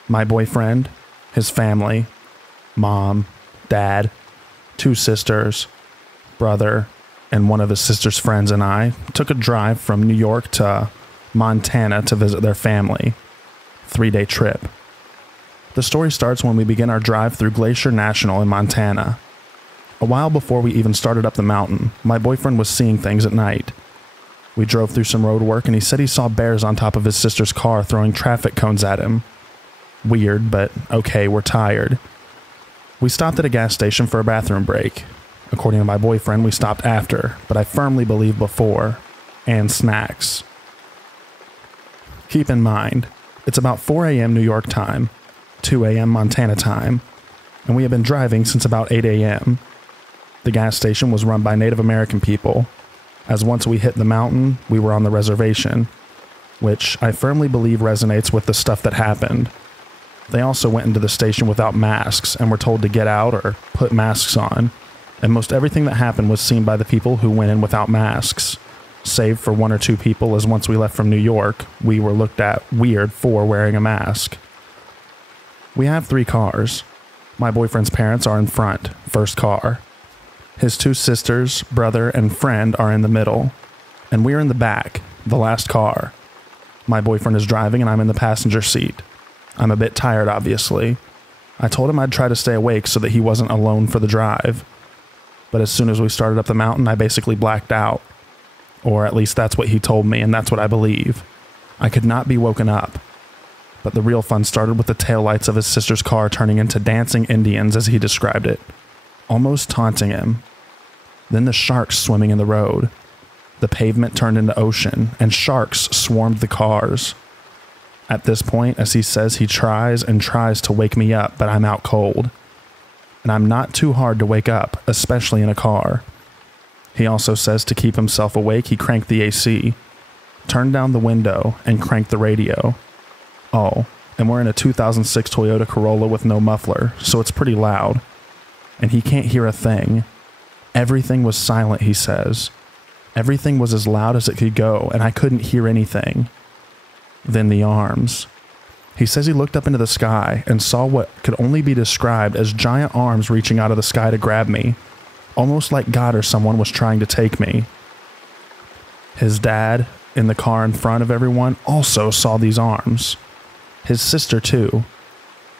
My boyfriend, his family, mom, dad, 2 sisters, brother, and one of his sister's friends and I took a drive from New York to Montana to visit their family. 3-day trip. The story starts when we begin our drive through Glacier National in Montana. A while before we even started up the mountain, my boyfriend was seeing things at night. We drove through some road work and he said he saw bears on top of his sister's car throwing traffic cones at him. Weird, but okay, we're tired. We stopped at a gas station for a bathroom break. According to my boyfriend, we stopped after, but I firmly believe before. And snacks. Keep in mind, it's about 4 a.m. New York time. 2 a.m. Montana time, and we have been driving since about 8 a.m. The gas station was run by Native American people, as once we hit the mountain, we were on the reservation, which I firmly believe resonates with the stuff that happened. They also went into the station without masks and were told to get out or put masks on, and most everything that happened was seen by the people who went in without masks, save for 1 or 2 people, as once we left from New York, we were looked at weird for wearing a mask. We have 3 cars. My boyfriend's parents are in front, first car. His 2 sisters, brother, and friend are in the middle. And we're in the back, the last car. My boyfriend is driving and I'm in the passenger seat. I'm a bit tired, obviously. I told him I'd try to stay awake so that he wasn't alone for the drive. But as soon as we started up the mountain, I basically blacked out. Or at least that's what he told me, and that's what I believe. I could not be woken up. But the real fun started with the taillights of his sister's car turning into dancing Indians, as he described it, almost taunting him. Then the sharks swimming in the road. The pavement turned into ocean, and sharks swarmed the cars. At this point, as he says, he tries and tries to wake me up, but I'm out cold. And I'm not too hard to wake up, especially in a car. He also says to keep himself awake, he cranked the AC, turned down the window, and cranked the radio. Oh, and we're in a 2006 Toyota Corolla with no muffler, so it's pretty loud. And he can't hear a thing. Everything was silent, he says. Everything was as loud as it could go, and I couldn't hear anything. Then the arms. He says he looked up into the sky and saw what could only be described as giant arms reaching out of the sky to grab me, almost like God or someone was trying to take me. His dad, in the car in front of everyone, also saw these arms. His sister, too.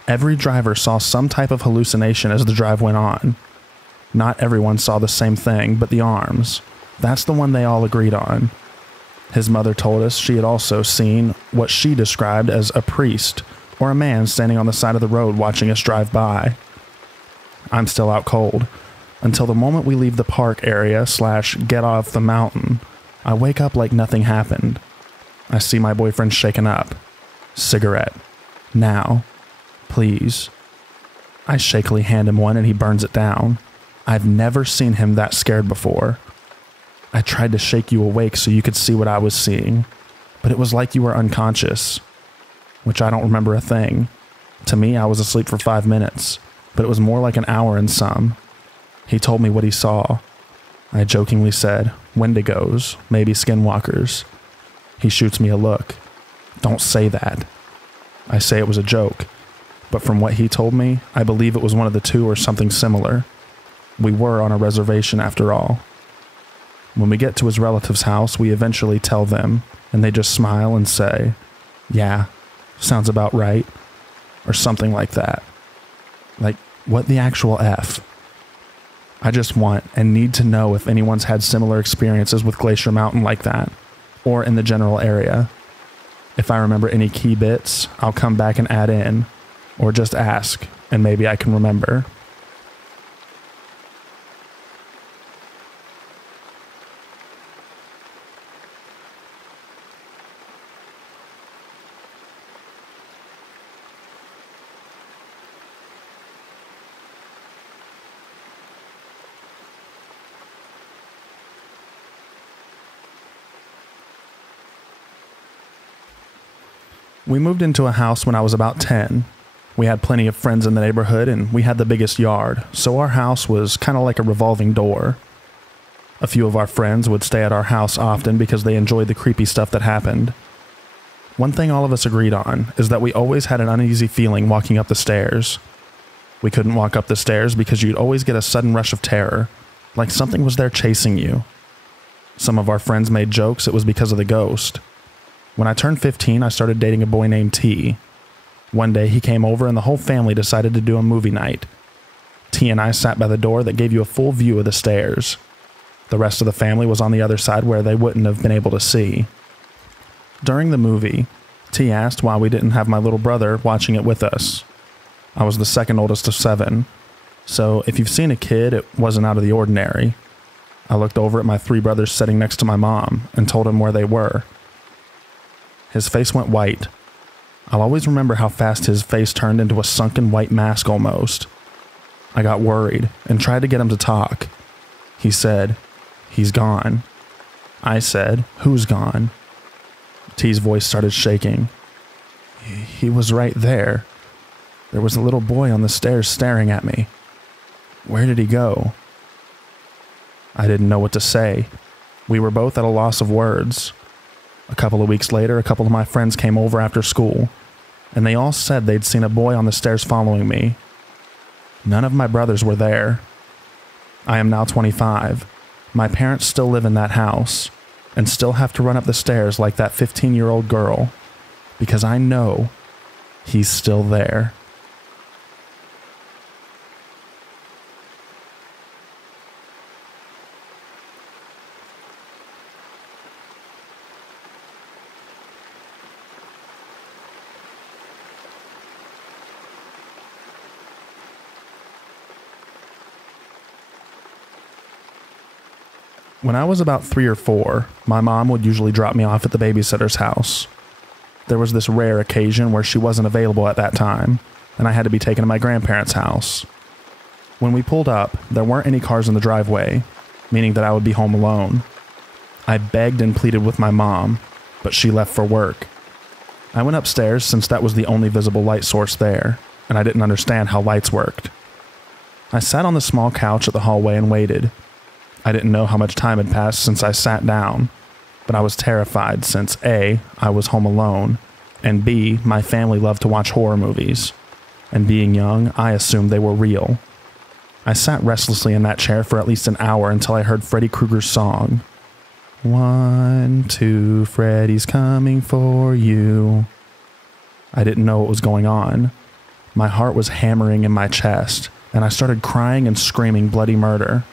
Every driver saw some type of hallucination as the drive went on. Not everyone saw the same thing, but the arms. That's the one they all agreed on. His mother told us she had also seen what she described as a priest or a man standing on the side of the road watching us drive by. I'm still out cold. Until the moment we leave the park area / get off the mountain, I wake up like nothing happened. I see my boyfriend shaken up. Cigarette. Now. Please. I shakily hand him one and he burns it down. I've never seen him that scared before. I tried to shake you awake so you could see what I was seeing, but it was like you were unconscious, which I don't remember a thing. To me, I was asleep for 5 minutes, but it was more like an hour and some. He told me what he saw. I jokingly said, Wendigos, maybe skinwalkers. He shoots me a look. Don't say that. I say it was a joke, but from what he told me, I believe it was one of the two or something similar. We were on a reservation after all. When we get to his relative's house, we eventually tell them, and they just smile and say, yeah, sounds about right, or something like that. Like, what the actual F? I just want and need to know if anyone's had similar experiences with Glacier Mountain like that, or in the general area. If I remember any key bits, I'll come back and add in, or just ask, and maybe I can remember. We moved into a house when I was about 10. We had plenty of friends in the neighborhood and we had the biggest yard, so our house was kind of like a revolving door. A few of our friends would stay at our house often because they enjoyed the creepy stuff that happened. One thing all of us agreed on is that we always had an uneasy feeling walking up the stairs. We couldn't walk up the stairs because you'd always get a sudden rush of terror, like something was there chasing you. Some of our friends made jokes it was because of the ghost. When I turned 15, I started dating a boy named T. One day he came over and the whole family decided to do a movie night. T and I sat by the door that gave you a full view of the stairs. The rest of the family was on the other side where they wouldn't have been able to see. During the movie, T asked why we didn't have my little brother watching it with us. I was the second oldest of 7, so if you've seen a kid, it wasn't out of the ordinary. I looked over at my 3 brothers sitting next to my mom and told him where they were. His face went white. I'll always remember how fast his face turned into a sunken white mask almost. I got worried and tried to get him to talk. He said, "He's gone." I said, "Who's gone?" T's voice started shaking. He was right there. There was a little boy on the stairs staring at me. Where did he go?" I didn't know what to say. We were both at a loss of words. A couple of weeks later, a couple of my friends came over after school, and they all said they'd seen a boy on the stairs following me. None of my brothers were there. I am now 25. My parents still live in that house, and still have to run up the stairs like that 15-year-old girl, because I know he's still there. When I was about 3 or 4, my mom would usually drop me off at the babysitter's house. There was this rare occasion where she wasn't available at that time, and I had to be taken to my grandparents' house. When we pulled up, there weren't any cars in the driveway, meaning that I would be home alone. I begged and pleaded with my mom, but she left for work. I went upstairs since that was the only visible light source there, and I didn't understand how lights worked. I sat on the small couch at the hallway and waited. I didn't know how much time had passed since I sat down, but I was terrified since A, I was home alone, and B, my family loved to watch horror movies. And being young, I assumed they were real. I sat restlessly in that chair for at least an hour until I heard Freddy Krueger's song. 1, 2, Freddy's coming for you. I didn't know what was going on. My heart was hammering in my chest, and I started crying and screaming bloody murder.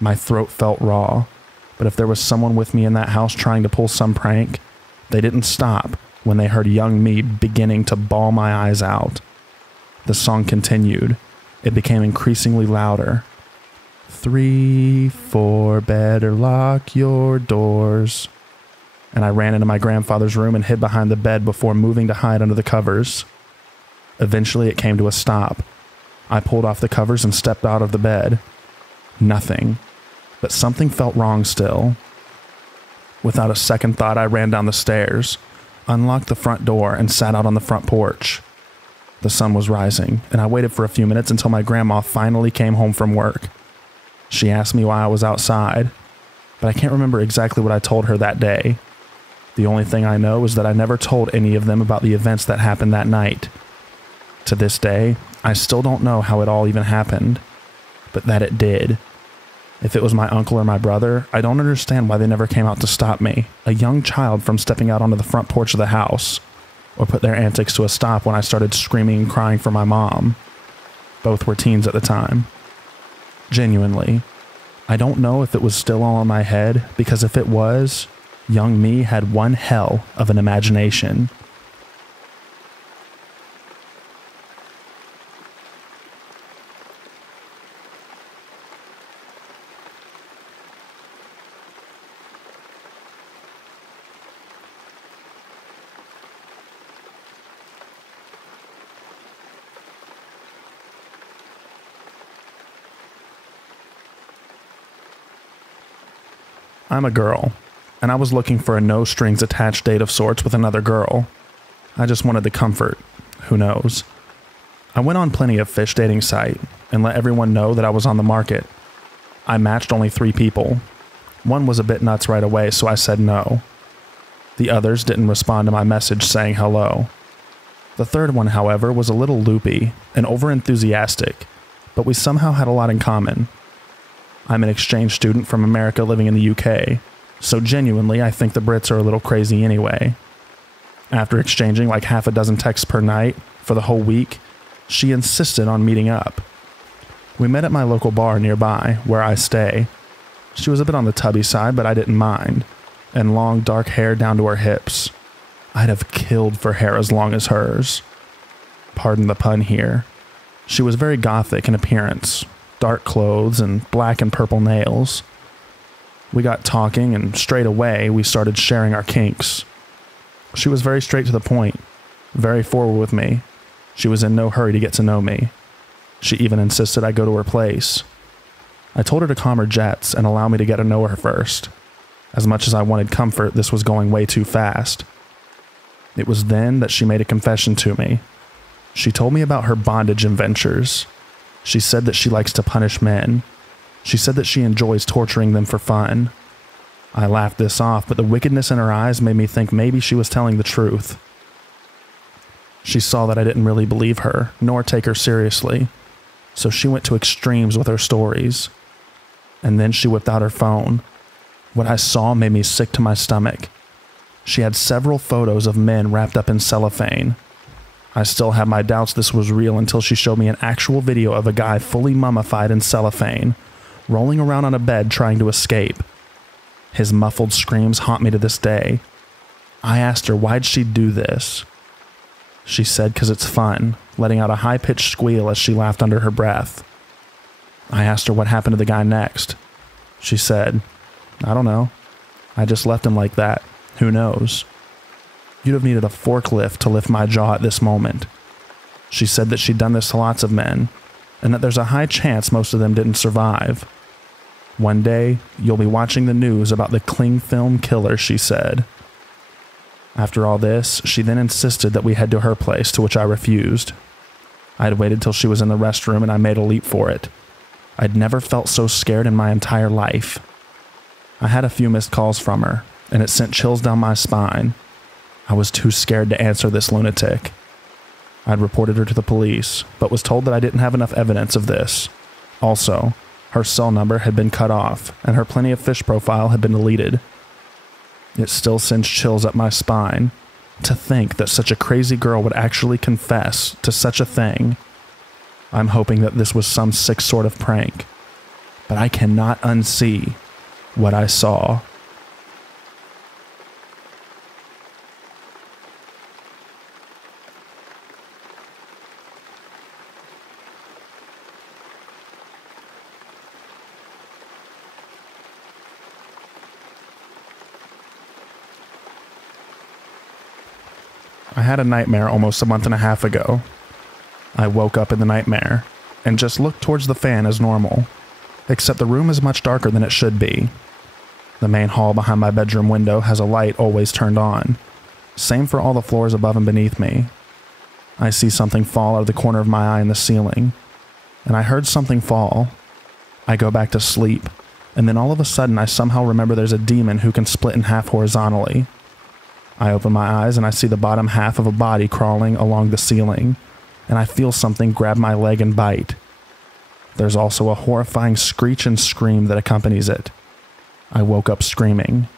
My throat felt raw, but if there was someone with me in that house trying to pull some prank, they didn't stop when they heard young me beginning to bawl my eyes out. The song continued. It became increasingly louder. 3, 4, better lock your doors. And I ran into my grandfather's room and hid behind the bed before moving to hide under the covers. Eventually it came to a stop. I pulled off the covers and stepped out of the bed. Nothing. But something felt wrong still. Without a second thought, I ran down the stairs, unlocked the front door, and sat out on the front porch. The sun was rising, and I waited for a few minutes until my grandma finally came home from work. She asked me why I was outside, but I can't remember exactly what I told her that day. The only thing I know is that I never told any of them about the events that happened that night. To this day, I still don't know how it all even happened, but that it did. If it was my uncle or my brother, I don't understand why they never came out to stop me, a young child, from stepping out onto the front porch of the house, or put their antics to a stop when I started screaming and crying for my mom. Both were teens at the time. Genuinely, I don't know if it was still all in my head, because if it was, young me had one hell of an imagination. I'm a girl, and I was looking for a no-strings-attached date of sorts with another girl. I just wanted the comfort. Who knows? I went on Plenty of Fish dating site and let everyone know that I was on the market. I matched only 3 people. One was a bit nuts right away, so I said no. The others didn't respond to my message saying hello. The third one, however, was a little loopy and over-enthusiastic, but we somehow had a lot in common. I'm an exchange student from America living in the UK, so genuinely I think the Brits are a little crazy anyway. After exchanging like half a dozen texts per night for the whole week, she insisted on meeting up. We met at my local bar nearby, where I stay. She was a bit on the tubby side, but I didn't mind, and long dark hair down to her hips. I'd have killed for hair as long as hers. Pardon the pun here. She was very gothic in appearance. Dark clothes and black and purple nails. We got talking, and straight away we started sharing our kinks. She was very straight to the point, very forward with me. She was in no hurry to get to know me. She even insisted I go to her place. I told her to calm her jets and allow me to get to know her first. As much as I wanted comfort, this was going way too fast. It was then that she made a confession to me. She told me about her bondage adventures. She said that she likes to punish men. She said that she enjoys torturing them for fun. I laughed this off, but the wickedness in her eyes made me think maybe she was telling the truth. She saw that I didn't really believe her, nor take her seriously, so she went to extremes with her stories. And then she whipped out her phone. What I saw made me sick to my stomach. She had several photos of men wrapped up in cellophane. I still had my doubts this was real until she showed me an actual video of a guy fully mummified in cellophane, rolling around on a bed trying to escape. His muffled screams haunt me to this day. I asked her why'd she do this. She said 'cause it's fun, letting out a high-pitched squeal as she laughed under her breath. I asked her what happened to the guy next. She said, I don't know. I just left him like that. Who knows? You'd have needed a forklift to lift my jaw at this moment. She said that she'd done this to lots of men, and that there's a high chance most of them didn't survive. One day, you'll be watching the news about the cling film killer, she said. After all this, she then insisted that we head to her place, to which I refused. I had waited till she was in the restroom and I made a leap for it. I'd never felt so scared in my entire life. I had a few missed calls from her, and it sent chills down my spine. I was too scared to answer this lunatic. I'd reported her to the police, but was told that I didn't have enough evidence of this. Also, her cell number had been cut off, and her Plenty of Fish profile had been deleted. It still sends chills up my spine to think that such a crazy girl would actually confess to such a thing. I'm hoping that this was some sick sort of prank, but I cannot unsee what I saw. I had a nightmare almost a month and a half ago. I woke up in the nightmare and just looked towards the fan as normal, except the room is much darker than it should be. The main hall behind my bedroom window has a light always turned on. Same for all the floors above and beneath me. I see something fall out of the corner of my eye in the ceiling, and I heard something fall. I go back to sleep, and then all of a sudden I somehow remember there's a demon who can split in half horizontally. I open my eyes and I see the bottom half of a body crawling along the ceiling, and I feel something grab my leg and bite. There's also a horrifying screech and scream that accompanies it. I woke up screaming.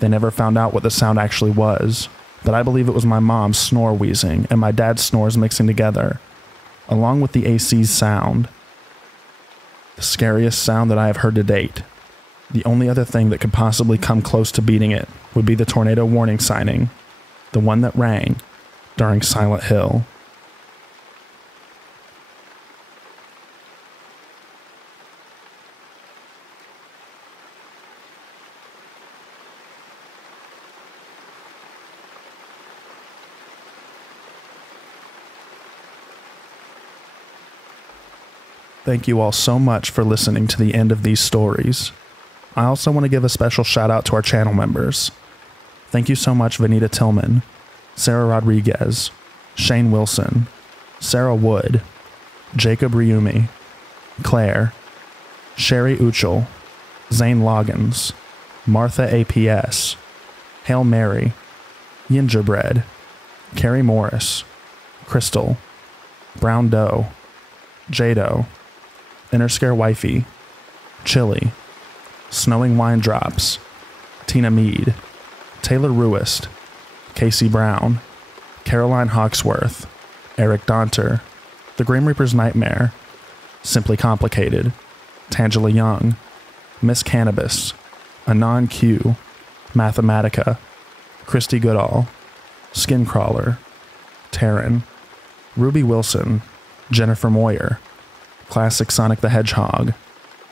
They never found out what the sound actually was, but I believe it was my mom's snore wheezing and my dad's snores mixing together, along with the AC's sound. The scariest sound that I have heard to date. The only other thing that could possibly come close to beating it would be the tornado warning signing, the one that rang during Silent Hill. Thank you all so much for listening to the end of these stories. I also want to give a special shout out to our channel members. Thank you so much Vanita Tillman, Sarah Rodriguez, Shane Wilson, Sarah Wood, Jacob Ryumi, Claire, Sherry Uchel, Zane Loggins, Martha APS, Hail Mary, Gingerbread, Carrie Morris, Crystal, Brown Doe, Jado, Interscare Wifey, Chili, Snowing Wine Drops, Tina Mead, Taylor Ruist, Casey Brown, Caroline Hawksworth, Eric Donter, The Grim Reaper's Nightmare, Simply Complicated, Tangela Young, Miss Cannabis, Anon Q, Mathematica, Christy Goodall, Skincrawler, Taryn, Ruby Wilson, Jennifer Moyer, Classic Sonic the Hedgehog,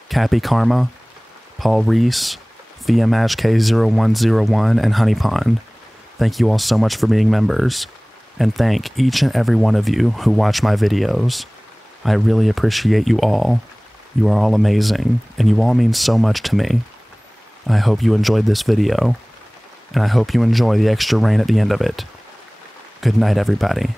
Cappy Karma, Paul Reese, Fiamash K0101, and Honey Pond. Thank you all so much for being members, and thank each and every one of you who watch my videos. I really appreciate you all. You are all amazing, and you all mean so much to me. I hope you enjoyed this video, and I hope you enjoy the extra rain at the end of it. Good night, everybody.